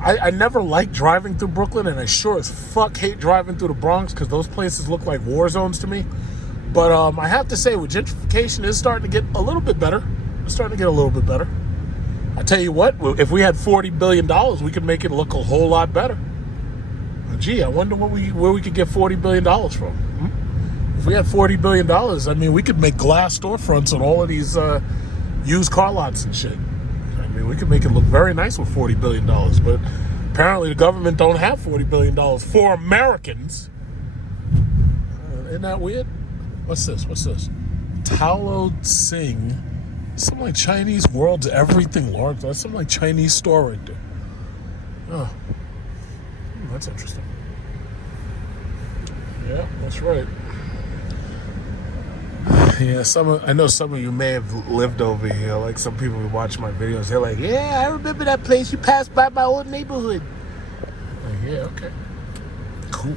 I never liked driving through Brooklyn, and I sure as fuck hate driving through the Bronx because those places look like war zones to me. But I have to say, with gentrification, it's starting to get a little bit better. I tell you what, if we had $40 billion, we could make it look a whole lot better. Gee, I wonder where we could get $40 billion from. If we had $40 billion, I mean, we could make glass storefronts on all of these used car lots and shit. I mean, we could make it look very nice with $40 billion, but apparently the government don't have $40 billion for Americans. Isn't that weird? What's this? Talo Singh. Something like Chinese World's Everything Large. That's something like Chinese store right there. Oh. That's interesting. Yeah, that's right. Yeah, I know some of you may have lived over here. Like some people who watch my videos, they're like, yeah, I remember that place. You passed by my old neighborhood. Like, yeah, okay. Cool.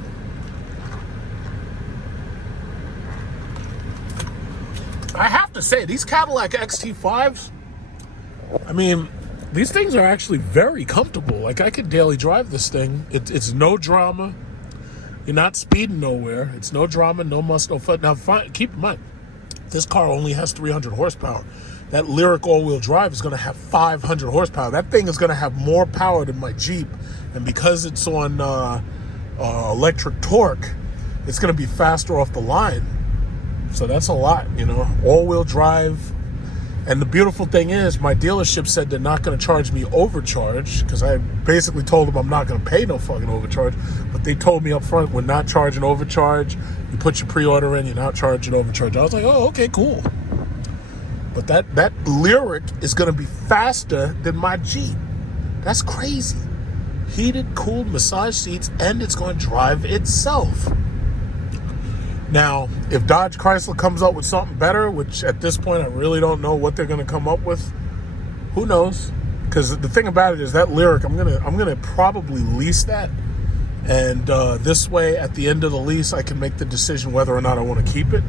I have to say, these Cadillac XT5s, I mean, these things are actually very comfortable. Like, I could daily drive this thing. It's no drama. You're not speeding nowhere. It's no drama, no muss, no fun. Now, keep in mind, this car only has 300 horsepower. That Lyric all-wheel drive is going to have 500 horsepower. That thing is going to have more power than my Jeep. And because it's on electric torque, it's going to be faster off the line. So that's a lot, you know, all-wheel drive. And the beautiful thing is, my dealership said they're not going to charge me overcharge, because I basically told them I'm not going to pay no fucking overcharge. But they told me up front, we're not charging overcharge. You put your pre-order in, you're not charging overcharge. I was like, oh, okay, cool. But that Lyric is going to be faster than my Jeep. That's crazy. Heated, cooled, massage seats, and it's going to drive itself. Now, if Dodge Chrysler comes up with something better, which at this point I really don't know what they're going to come up with, who knows? Because the thing about it is that Lyric, I'm gonna probably lease that. And this way, at the end of the lease, I can make the decision whether or not I want to keep it,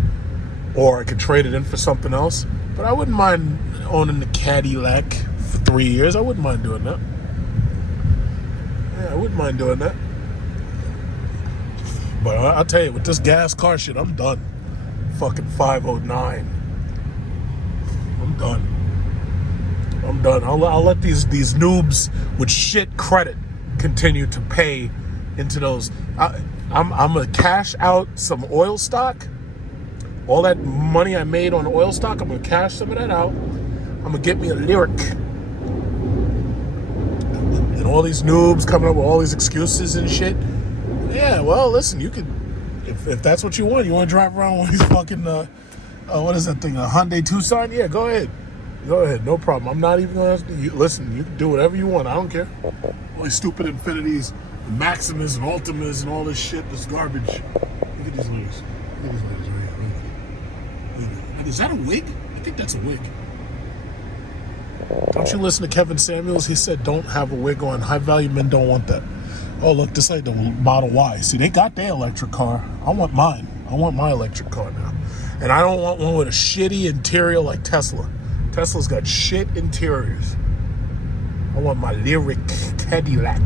or I can trade it in for something else. But I wouldn't mind owning the Cadillac for 3 years. I wouldn't mind doing that. Yeah, I wouldn't mind doing that. But I'll tell you, with this gas car shit, I'm done. Fucking 509. I'm done. I'll let these noobs with shit credit continue to pay into those. I'm gonna cash out some oil stock. All that money I made on oil stock, I'm gonna cash some of that out. I'm gonna get me a Lyric. And all these noobs coming up with all these excuses and shit. Yeah, well, listen, you could, if that's what you want to drive around with these fucking, what is that thing, a Hyundai Tucson? Yeah, go ahead, no problem. I'm not even gonna, listen, you can do whatever you want, I don't care. All these stupid Infinities, Maximas and Ultimas and all this shit, this garbage. Look at these ladies. Look at these ladies right here. Is that a wig? I think that's a wig. Don't you listen to Kevin Samuels? He said don't have a wig on. High value men don't want that. Oh, look, this like the Model Y. See, they got their electric car. I want mine. I want my electric car now. And I don't want one with a shitty interior like Tesla. Tesla's got shit interiors. I want my Lyric Cadillac.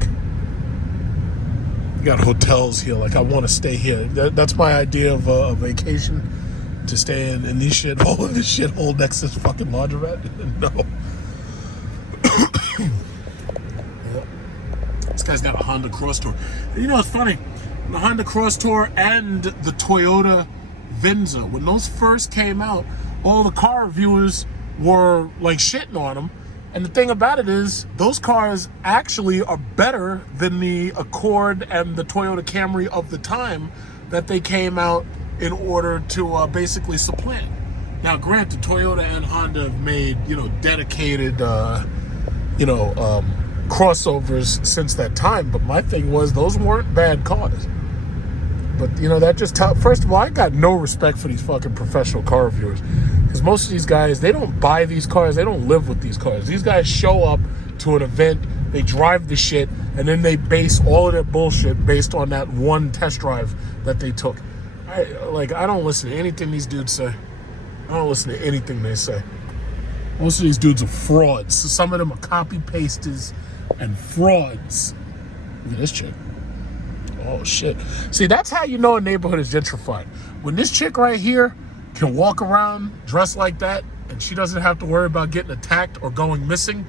You got hotels here. Like, I want to stay here. That's my idea of a vacation. To stay in this shithole, next to this fucking laundromat. No. This guy's got a Honda Cross Tour. You know, it's funny. The Honda Cross Tour and the Toyota Venza, when those first came out, all the car reviewers were like shitting on them. And the thing about it is, those cars actually are better than the Accord and the Toyota Camry of the time that they came out in order to basically supplant. Now, granted, Toyota and Honda have made, dedicated, crossovers since that time. But my thing was, those weren't bad cars. But, that just first of all, I got no respect for these fucking professional car reviewers. Because most of these guys, they don't buy these cars. They don't live with these cars. These guys show up to an event, they drive the shit, and then they base all of their bullshit based on that one test drive that they took. I don't listen to anything these dudes say. I don't listen to anything they say. Most of these dudes are frauds. Some of them are copy-pasters and frauds. Look at this chick. Oh, shit. See, that's how you know a neighborhood is gentrified. When this chick right here can walk around dressed like that and she doesn't have to worry about getting attacked or going missing,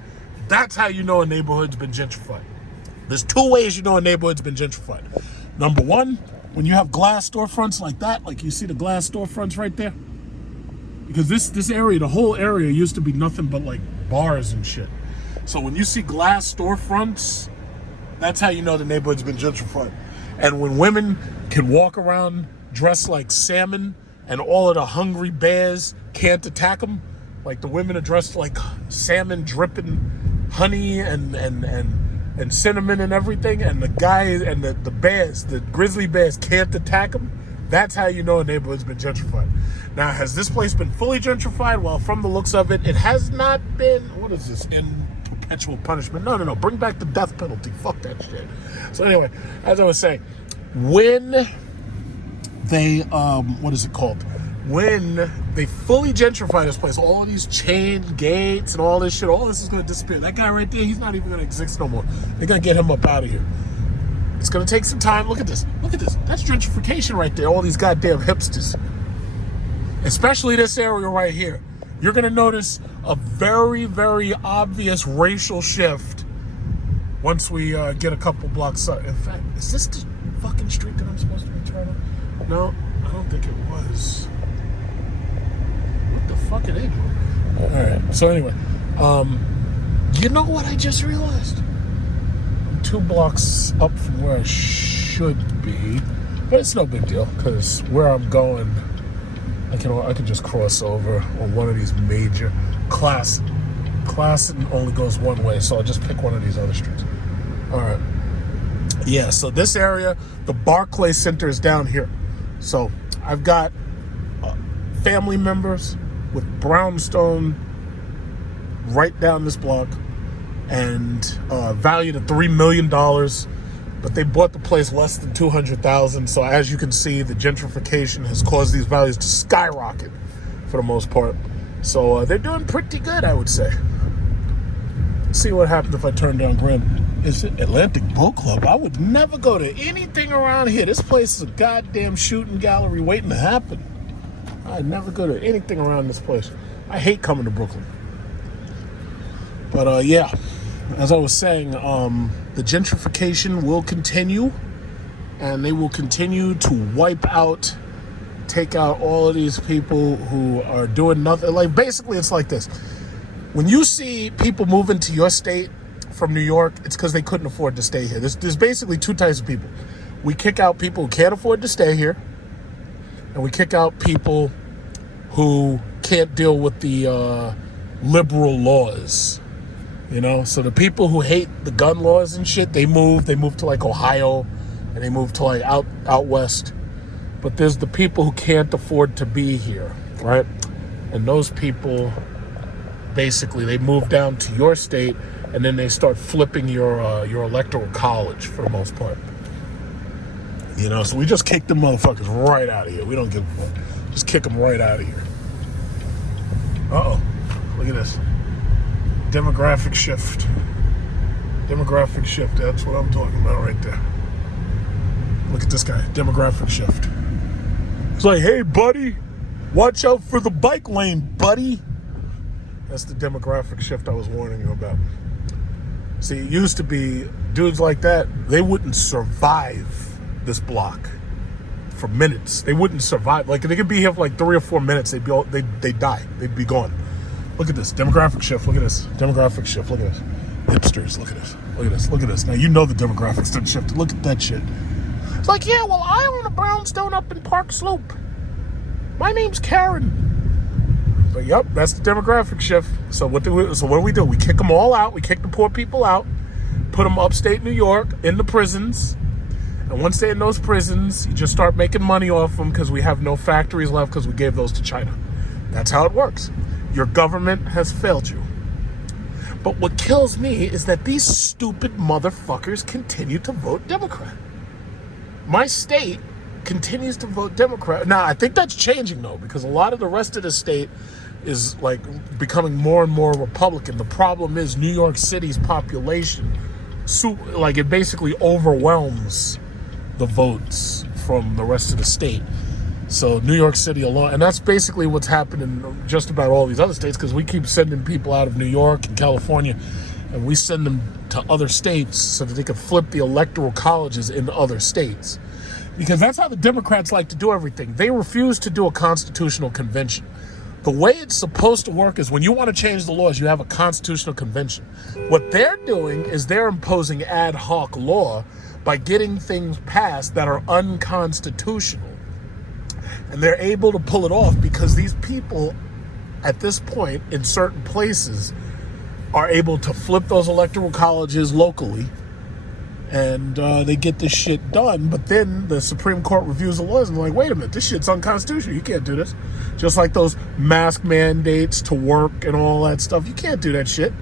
that's how you know a neighborhood's been gentrified. There's two ways you know a neighborhood's been gentrified. Number one, when you have glass storefronts like that, like you see the glass storefronts right there. Because this area, the whole area used to be nothing but like bars and shit. So when you see glass storefronts, that's how you know the neighborhood's been gentrified. And when women can walk around dressed like salmon and all of the hungry bears can't attack them, like the women are dressed like salmon dripping honey and cinnamon and everything, and the guys and the bears, the grizzly bears can't attack them, that's how you know a neighborhood's been gentrified. Now, has this place been fully gentrified? Well, from the looks of it, it has not been. What is this? In perpetual punishment? No. Bring back the death penalty. Fuck that shit. So anyway, as I was saying, when they, what is it called? When they fully gentrify this place, all these chain gates and all this shit, all this is going to disappear. That guy right there, he's not even going to exist no more. They're going to get him up out of here. It's going to take some time. Look at this. That's gentrification right there. All these goddamn hipsters. Especially this area right here. You're going to notice a very, very obvious racial shift once we get a couple blocks up. In fact, is this the fucking street that I'm supposed to be turning? No, I don't think it was. What the fuck are they doing? Alright, so anyway, you know what I just realized? I'm 2 blocks up from where I should be, but it's no big deal, because where I'm going, I can just cross over on one of these major class only goes one way, so I'll just pick one of these other streets. Alright. Yeah, so this area, the Barclay Center is down here. So I've got family members with brownstone right down this block and valued at $3 million. but they bought the place less than $200,000. So as you can see, the gentrification has caused these values to skyrocket for the most part. So they're doing pretty good, I would say. Let's see what happens if I turn down Grand. Is it Atlantic Boat Club? I would never go to anything around here. This place is a goddamn shooting gallery waiting to happen. I'd never go to anything around this place. I hate coming to Brooklyn. But yeah, as I was saying, the gentrification will continue, and they will continue to wipe out, take out all of these people who are doing nothing. Like, basically, it's like this. When you see people move into your state from New York, it's because they couldn't afford to stay here. There's basically two types of people. We kick out people who can't afford to stay here, and we kick out people who can't deal with the liberal laws. You know, so the people who hate the gun laws and shit, they move to like Ohio, and they move to like out west. But there's the people who can't afford to be here, right? And those people, basically, they move down to your state, and then they start flipping your electoral college for the most part. You know, so we just kick them motherfuckers right out of here. We don't give a fuck. Just kick them right out of here. Uh-oh. Look at this. Demographic shift. Demographic shift. That's what I'm talking about right there. Look at this guy. Demographic shift. It's like, hey, buddy, watch out for the bike lane, buddy. That's the demographic shift I was warning you about. See, it used to be dudes like that, they wouldn't survive this block for minutes. They wouldn't survive. Like, they could be here for like 3 or 4 minutes. They'd die. They'd be gone. Look at this. Demographic shift. Look at this. Demographic shift. Look at this. Hipsters. Look at this. Look at this. Look at this. Now, you know the demographics didn't shift. Look at that shit. It's like, yeah, well, I own a brownstone up in Park Slope. My name's Karen. But yep, that's the demographic shift. So what do we do? We kick them all out. We kick the poor people out, put them upstate New York in the prisons. And once they're in those prisons, you just start making money off them because we have no factories left because we gave those to China. That's how it works. Your government has failed you. But what kills me is that these stupid motherfuckers continue to vote Democrat. My state continues to vote Democrat. Now, I think that's changing, though, because a lot of the rest of the state is like becoming more and more Republican. The problem is New York City's population, like, it basically overwhelms the votes from the rest of the state. So New York City alone, and that's basically what's happening in just about all these other states, because we keep sending people out of New York and California, and we send them to other states so that they can flip the electoral colleges in other states. Because that's how the Democrats like to do everything. They refuse to do a constitutional convention. The way it's supposed to work is when you want to change the laws, you have a constitutional convention. What they're doing is they're imposing ad hoc law by getting things passed that are unconstitutional. And they're able to pull it off because these people, at this point, in certain places, are able to flip those electoral colleges locally, and they get this shit done. But then the Supreme Court reviews the laws and they're like, wait a minute, this shit's unconstitutional. You can't do this. Just like those mask mandates to work and all that stuff. You can't do that shit.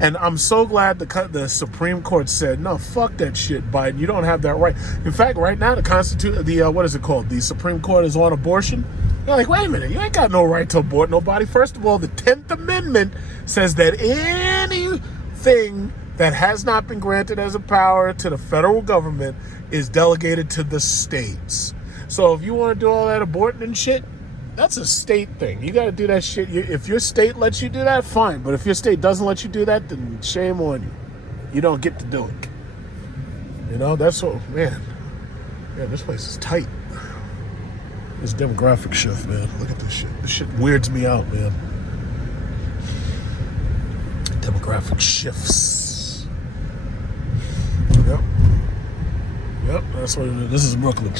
And I'm so glad the Supreme Court said, no, fuck that shit, Biden. You don't have that right. In fact, right now, what is it called? The Supreme Court is on abortion. You're like, wait a minute, you ain't got no right to abort nobody. First of all, the 10th Amendment says that anything that has not been granted as a power to the federal government is delegated to the states. So if you want to do all that aborting and shit, that's a state thing. You got to do that shit. If your state lets you do that, fine. But if your state doesn't let you do that, then shame on you. You don't get to do it. You know, that's what, man, this place is tight. This demographic shift, man. Look at this shit. This shit weirds me out, man. Demographic shifts. Yep, that's what it is. This is Brooklyn.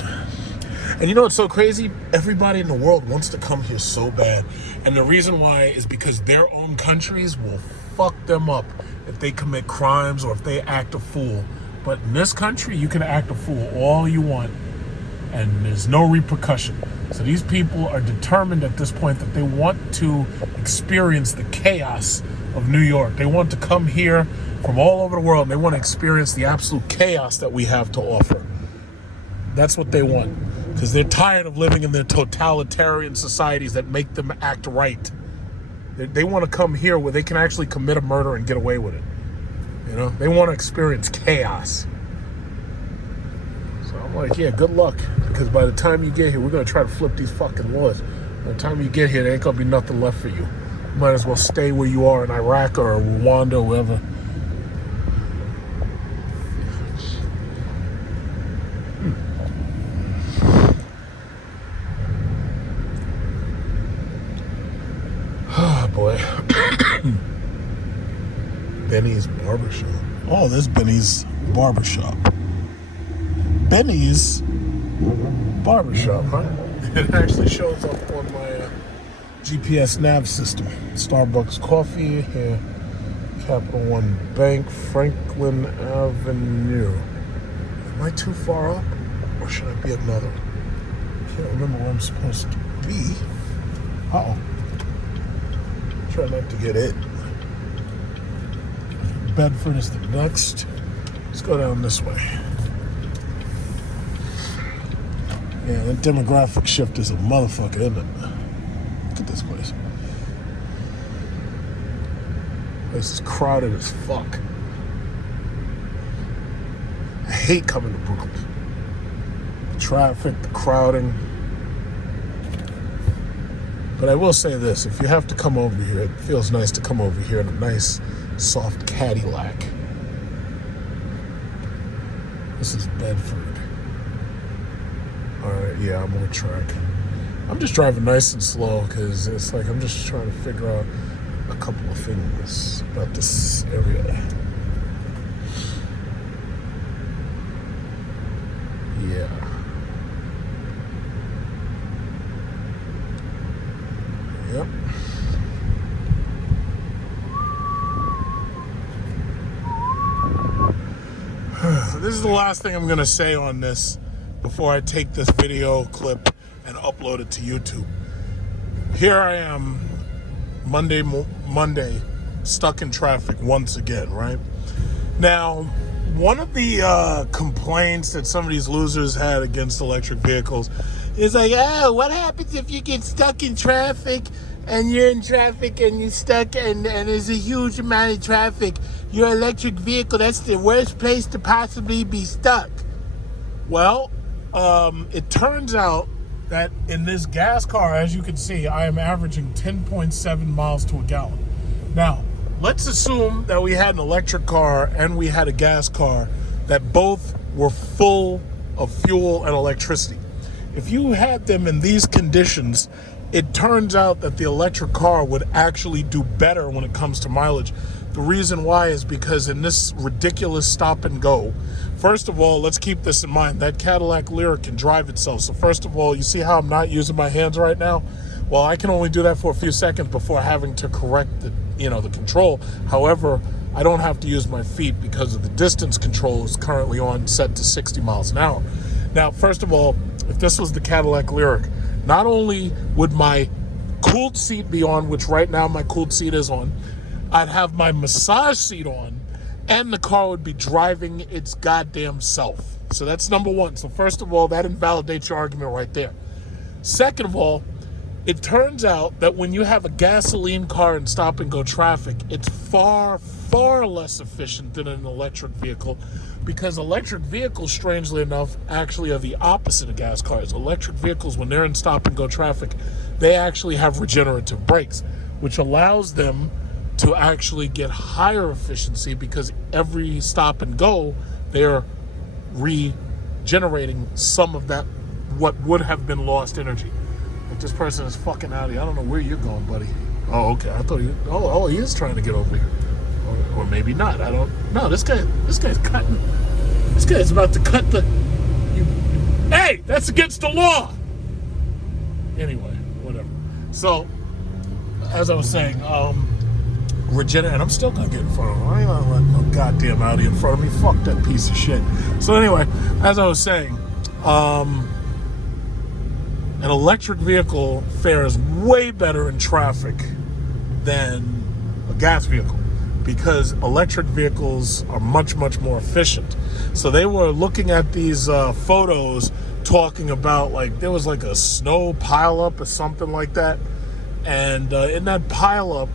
And you know what's so crazy? Everybody in the world wants to come here so bad. And the reason why is because their own countries will fuck them up if they commit crimes or if they act a fool. But in this country, you can act a fool all you want, and there's no repercussion. So these people are determined at this point that they want to experience the chaos of New York. They want to come here from all over the world, and they want to experience the absolute chaos that we have to offer. That's what they want, because they're tired of living in their totalitarian societies that make them act right. They want to come here where they can actually commit a murder and get away with it. You know, they want to experience chaos. So I'm like, yeah, good luck, because by the time you get here, we're going to try to flip these fucking laws. By the time you get here, there ain't going to be nothing left for you. You might as well stay where you are in Iraq or Rwanda or wherever. Oh, boy. Benny's Barbershop. Oh, there's Benny's Barbershop. Benny's Barbershop, huh? It actually shows up on my GPS nav system. Starbucks coffee here. Capital One Bank, Franklin Avenue. Am I too far up? Or should I be another? I can't remember where I'm supposed to be. Uh-oh. Try not to get it. Bedford is the next. Let's go down this way. Yeah, that demographic shift is a motherfucker, isn't it? Look at this place. This is crowded as fuck. I hate coming to Brooklyn. The traffic, the crowding. But I will say this, if you have to come over here, it feels nice to come over here in a nice, soft Cadillac. This is Bedford. Alright, yeah, I'm on track. I'm just driving nice and slow because it's like I'm just trying to figure out a couple of things about this area. Yeah. Yep. This is the last thing I'm going to say on this before I take this video clip and upload it to YouTube. Here I am, Monday, stuck in traffic once again, right? Now, one of the complaints that some of these losers had against electric vehicles is like, oh, what happens if you get stuck in traffic and you're in traffic and you're stuck and there's a huge amount of traffic? Your electric vehicle, that's the worst place to possibly be stuck. Well, it turns out that in this gas car, as you can see, I am averaging 10.7 miles to a gallon. Now, let's assume that we had an electric car and we had a gas car that both were full of fuel and electricity. If you had them in these conditions, it turns out that the electric car would actually do better when it comes to mileage. The reason why is because in this ridiculous stop and go, first of all, let's keep this in mind. That Cadillac Lyric can drive itself. So first of all, you see how I'm not using my hands right now? Well, I can only do that for a few seconds before having to correct the control. However, I don't have to use my feet because of the distance control is currently on set to 60 miles an hour. Now, first of all, if this was the Cadillac Lyric, not only would my cooled seat be on, which right now my cooled seat is on, I'd have my massage seat on, and the car would be driving its goddamn self. So that's number one. So first of all, that invalidates your argument right there. Second of all, it turns out that when you have a gasoline car in stop-and-go traffic, it's far, far less efficient than an electric vehicle, because electric vehicles, strangely enough, actually are the opposite of gas cars. Electric vehicles, when they're in stop-and-go traffic, they actually have regenerative brakes, which allows them to actually get higher efficiency, because every stop and go, they're regenerating some of that, what would have been lost energy. Like, this person is fucking out here. I don't know where you're going, buddy. Oh, okay. I thought he is trying to get over here. Or maybe not. I don't know. This guy's cutting. This guy's about to cut the... Hey, that's against the law! Anyway, whatever. So, as I was saying, and I'm still gonna get in front of him. I ain't gonna let no goddamn Audi in front of me. Fuck that piece of shit. So anyway, as I was saying, an electric vehicle fares way better in traffic than a gas vehicle. because electric vehicles are much, much more efficient. So they were looking at these photos talking about, like, there was like a snow pileup or something like that. And in that pileup,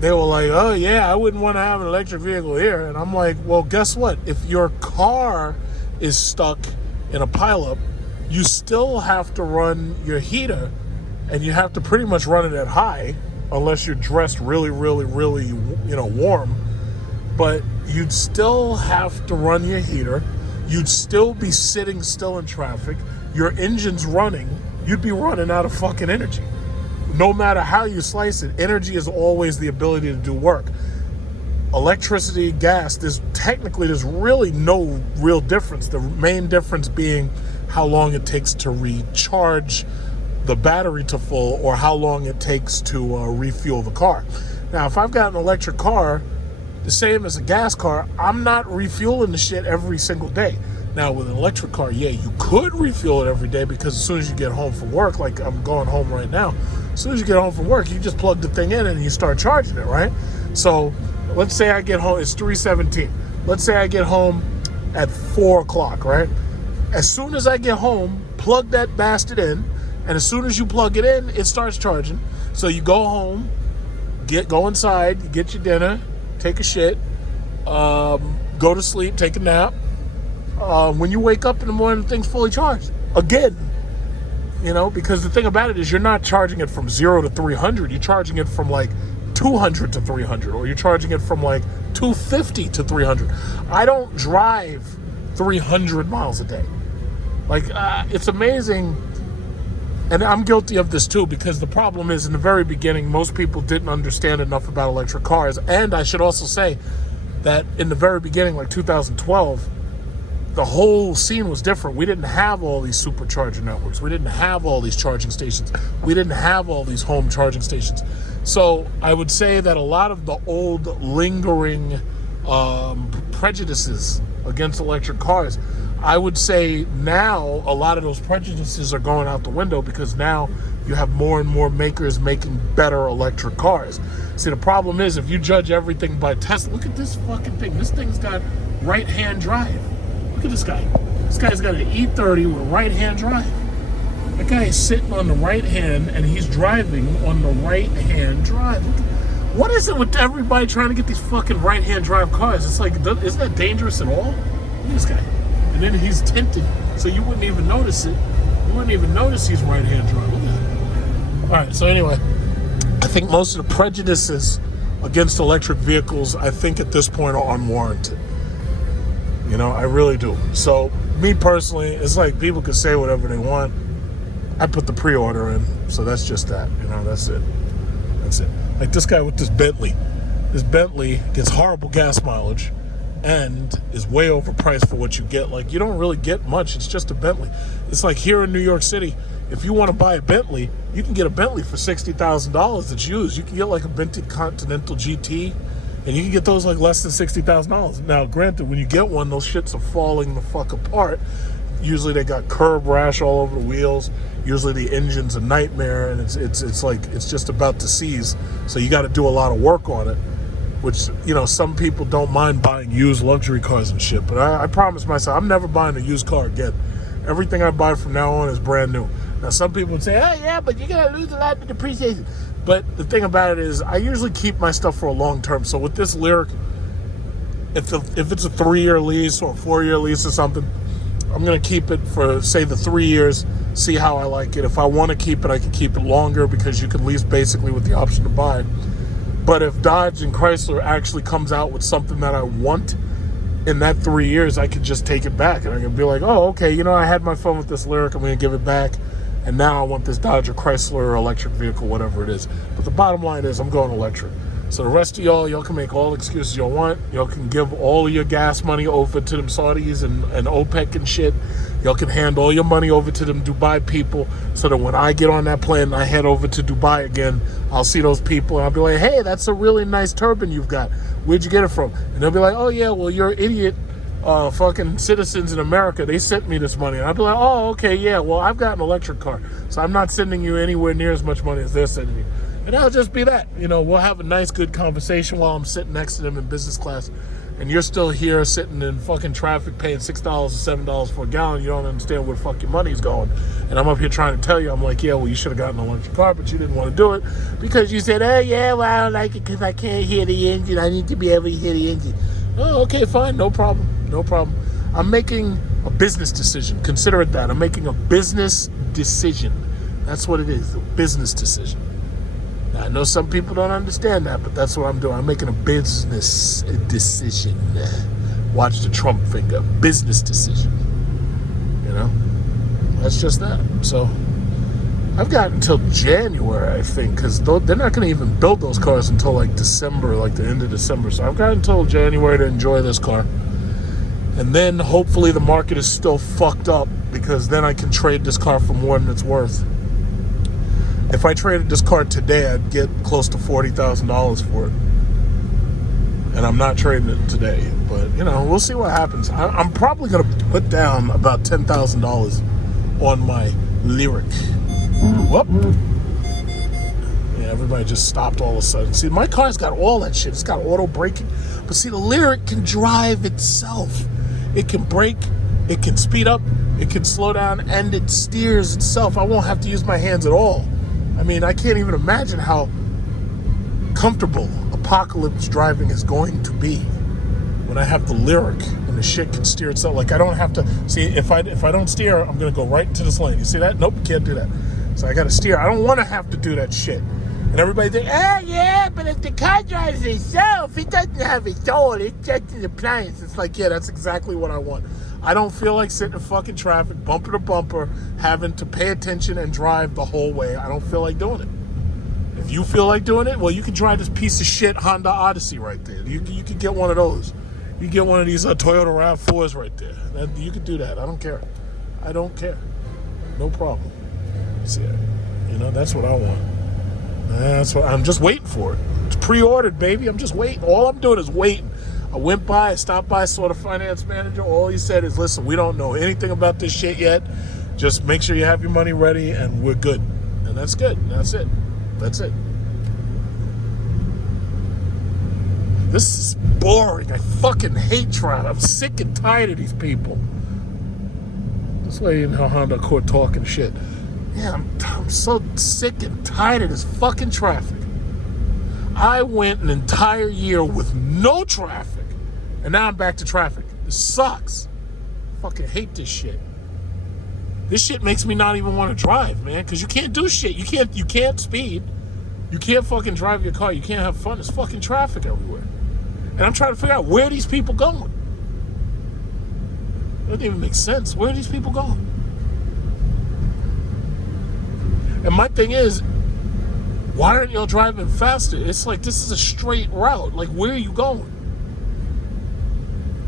they were like, oh yeah, I wouldn't want to have an electric vehicle here. And I'm like, well, guess what? If your car is stuck in a pileup, you still have to run your heater, and you have to pretty much run it at high, unless you're dressed really, really, really, warm. But you'd still have to run your heater. You'd still be sitting still in traffic. Your engine's running. You'd be running out of fucking energy. No matter how you slice it, energy is always the ability to do work. Electricity, gas, there's really no real difference. The main difference being how long it takes to recharge the battery to full, or how long it takes to refuel the car. Now, if I've got an electric car, the same as a gas car, I'm not refueling the shit every single day. Now, with an electric car, yeah, you could refuel it every day, because as soon as you get home from work, like I'm going home right now, as soon as you get home from work, you just plug the thing in and you start charging it, right? So let's say I get home, it's 3:17. Let's say I get home at 4 o'clock, right? As soon as I get home, plug that bastard in, and as soon as you plug it in, it starts charging. So you go home, go inside, you get your dinner, take a shit, go to sleep, take a nap. When you wake up in the morning, the thing's fully charged again. Because the thing about it is, you're not charging it from 0 to 300. You're charging it from like 200 to 300, or you're charging it from like 250 to 300. I don't drive 300 miles a day. Like, it's amazing. And I'm guilty of this too, because the problem is, in the very beginning, most people didn't understand enough about electric cars. And I should also say that in the very beginning, like 2012, the whole scene was different. We didn't have all these supercharger networks. We didn't have all these charging stations. We didn't have all these home charging stations. So I would say that a lot of the old lingering prejudices against electric cars, I would say now a lot of those prejudices are going out the window, because now you have more and more makers making better electric cars. See, the problem is, if you judge everything by Tesla, look at this fucking thing. This thing's got right-hand drive. Look at this guy. This guy's got an E30 with right-hand drive. That guy is sitting on the right hand, and he's driving on the right-hand drive. What is it with everybody trying to get these fucking right-hand drive cars? It's like, isn't that dangerous at all? Look at this guy. And then he's tinted, so you wouldn't even notice it. You wouldn't even notice he's right-hand drive. Look at that. All right, so anyway, I think most of the prejudices against electric vehicles, I think at this point, are unwarranted. I really do. So, me personally, it's like, people can say whatever they want. I put the pre-order in, so that's just that. That's it. That's it. Like this guy with this Bentley. This Bentley gets horrible gas mileage and is way overpriced for what you get. Like, you don't really get much. It's just a Bentley. It's like here in New York City, if you want to buy a Bentley, you can get a Bentley for $60,000 that's used. You can get like a vintage Continental GT, and you can get those like less than $60,000. Now, granted, when you get one, those shits are falling the fuck apart. Usually they got curb rash all over the wheels. Usually the engine's a nightmare, and it's like it's just about to seize. So you got to do a lot of work on it, which, some people don't mind buying used luxury cars and shit. But I promise myself, I'm never buying a used car again. Everything I buy from now on is brand new. Now, some people would say, oh yeah, but you're going to lose a lot of depreciation. But the thing about it is, I usually keep my stuff for a long term. So with this Lyric, if it's a 3-year lease or a 4-year lease or something, I'm going to keep it for, say, the 3 years, see how I like it. If I want to keep it, I can keep it longer, because you can lease basically with the option to buy. But if Dodge and Chrysler actually comes out with something that I want in that 3 years, I could just take it back. And I can be like, oh, okay, I had my fun with this Lyric. I'm going to give it back. And now I want this Dodge or Chrysler or electric vehicle, whatever it is. But the bottom line is, I'm going electric. So the rest of y'all can make all excuses y'all want. Y'all can give all your gas money over to them Saudis and OPEC and shit. Y'all can hand all your money over to them Dubai people, so that when I get on that plane and I head over to Dubai again, I'll see those people and I'll be like, hey, that's a really nice turban you've got. Where'd you get it from? And they'll be like, oh yeah, well, you're idiot fucking citizens in America. They sent me this money. And I'll be like, oh, okay, yeah, well, I've got an electric car, so I'm not sending you anywhere near as much money as they're sending you. And I'll just be that. You know, we'll have a nice, good conversation while I'm sitting next to them in business class. And you're still here sitting in fucking traffic paying $6 or $7 for a gallon. You don't understand where the fuck your money's going. And I'm up here trying to tell you, I'm like, yeah, well, you should have gotten a electric car, but you didn't want to do it because you said, oh, yeah, well, I don't like it because I can't hear the engine. I need to be able to hear the engine. Oh, okay, fine. No problem. No problem. I'm making a business decision. Consider it that. I'm making a business decision. That's what it is, a business decision. Now, I know some people don't understand that, but that's what I'm doing. I'm making a business decision. Watch the Trump finger. Business decision. You know? That's just that. So, I've got until January, I think, because they're not going to even build those cars until like December, like the end of December. So, I've got until January to enjoy this car. And then, hopefully, the market is still fucked up because then I can trade this car for more than it's worth. If I traded this car today, I'd get close to $40,000 for it. And I'm not trading it today. But, you know, we'll see what happens. I'm probably going to put down about $10,000 on my Lyric. Whoop. Yeah, everybody just stopped all of a sudden. See, my car's got all that shit. It's got auto braking. But see, the Lyric can drive itself. It can brake. It can speed up. It can slow down. And it steers itself. I won't have to use my hands at all. I mean, I can't even imagine how comfortable apocalypse driving is going to be when I have the Lyric and the shit can steer itself. Like, I don't have to see if I don't steer, I'm gonna go right into this lane. You see that? Nope, can't do that. So I gotta steer. I don't want to have to do that shit. And everybody thinks, oh yeah, but if the car drives itself, it doesn't have a soul. It's just an appliance. It's like, yeah, that's exactly what I want. I don't feel like sitting in fucking traffic, bumper to bumper, having to pay attention and drive the whole way. I don't feel like doing it. If you feel like doing it, well, you can drive this piece of shit Honda Odyssey right there. You can get one of those. You can get one of these Toyota RAV4s right there. You can do that. I don't care. I don't care. No problem. See, you know, that's what I want. That's what I'm just waiting for it. It's pre-ordered, baby. I'm just waiting. All I'm doing is waiting. I went by, I stopped by, saw the finance manager. All he said is, listen, we don't know anything about this shit yet. Just make sure you have your money ready and we're good. And that's good. That's it. That's it. This is boring. I fucking hate traffic. I'm sick and tired of these people. This lady in her Honda Accord talking shit. Yeah, I'm so sick and tired of this fucking traffic. I went an entire year with no traffic, and now I'm back to traffic. This sucks. I fucking hate this shit. This shit makes me not even want to drive, man, because you can't do shit. You can't speed. You can't fucking drive your car. You can't have fun. There's fucking traffic everywhere. And I'm trying to figure out where are these people going. It doesn't even make sense. Where are these people going? And my thing is, why aren't y'all driving faster? It's like, this is a straight route. Like, where are you going?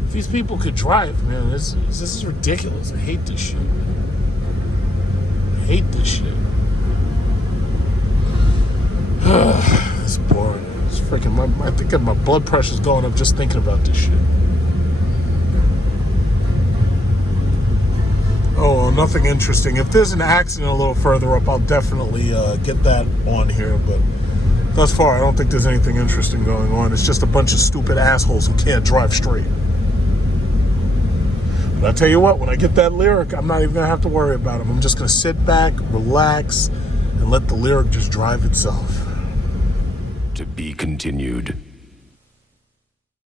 If these people could drive, man, this is ridiculous. I hate this shit. I hate this shit. It's boring. It's freaking, I think my blood pressure's going up just thinking about this shit. Oh, nothing interesting. If there's an accident a little further up, I'll definitely get that on here. But thus far, I don't think there's anything interesting going on. It's just a bunch of stupid assholes who can't drive straight. But I tell you what, when I get that Lyric, I'm not even going to have to worry about them. I'm just going to sit back, relax, and let the Lyric just drive itself. To be continued.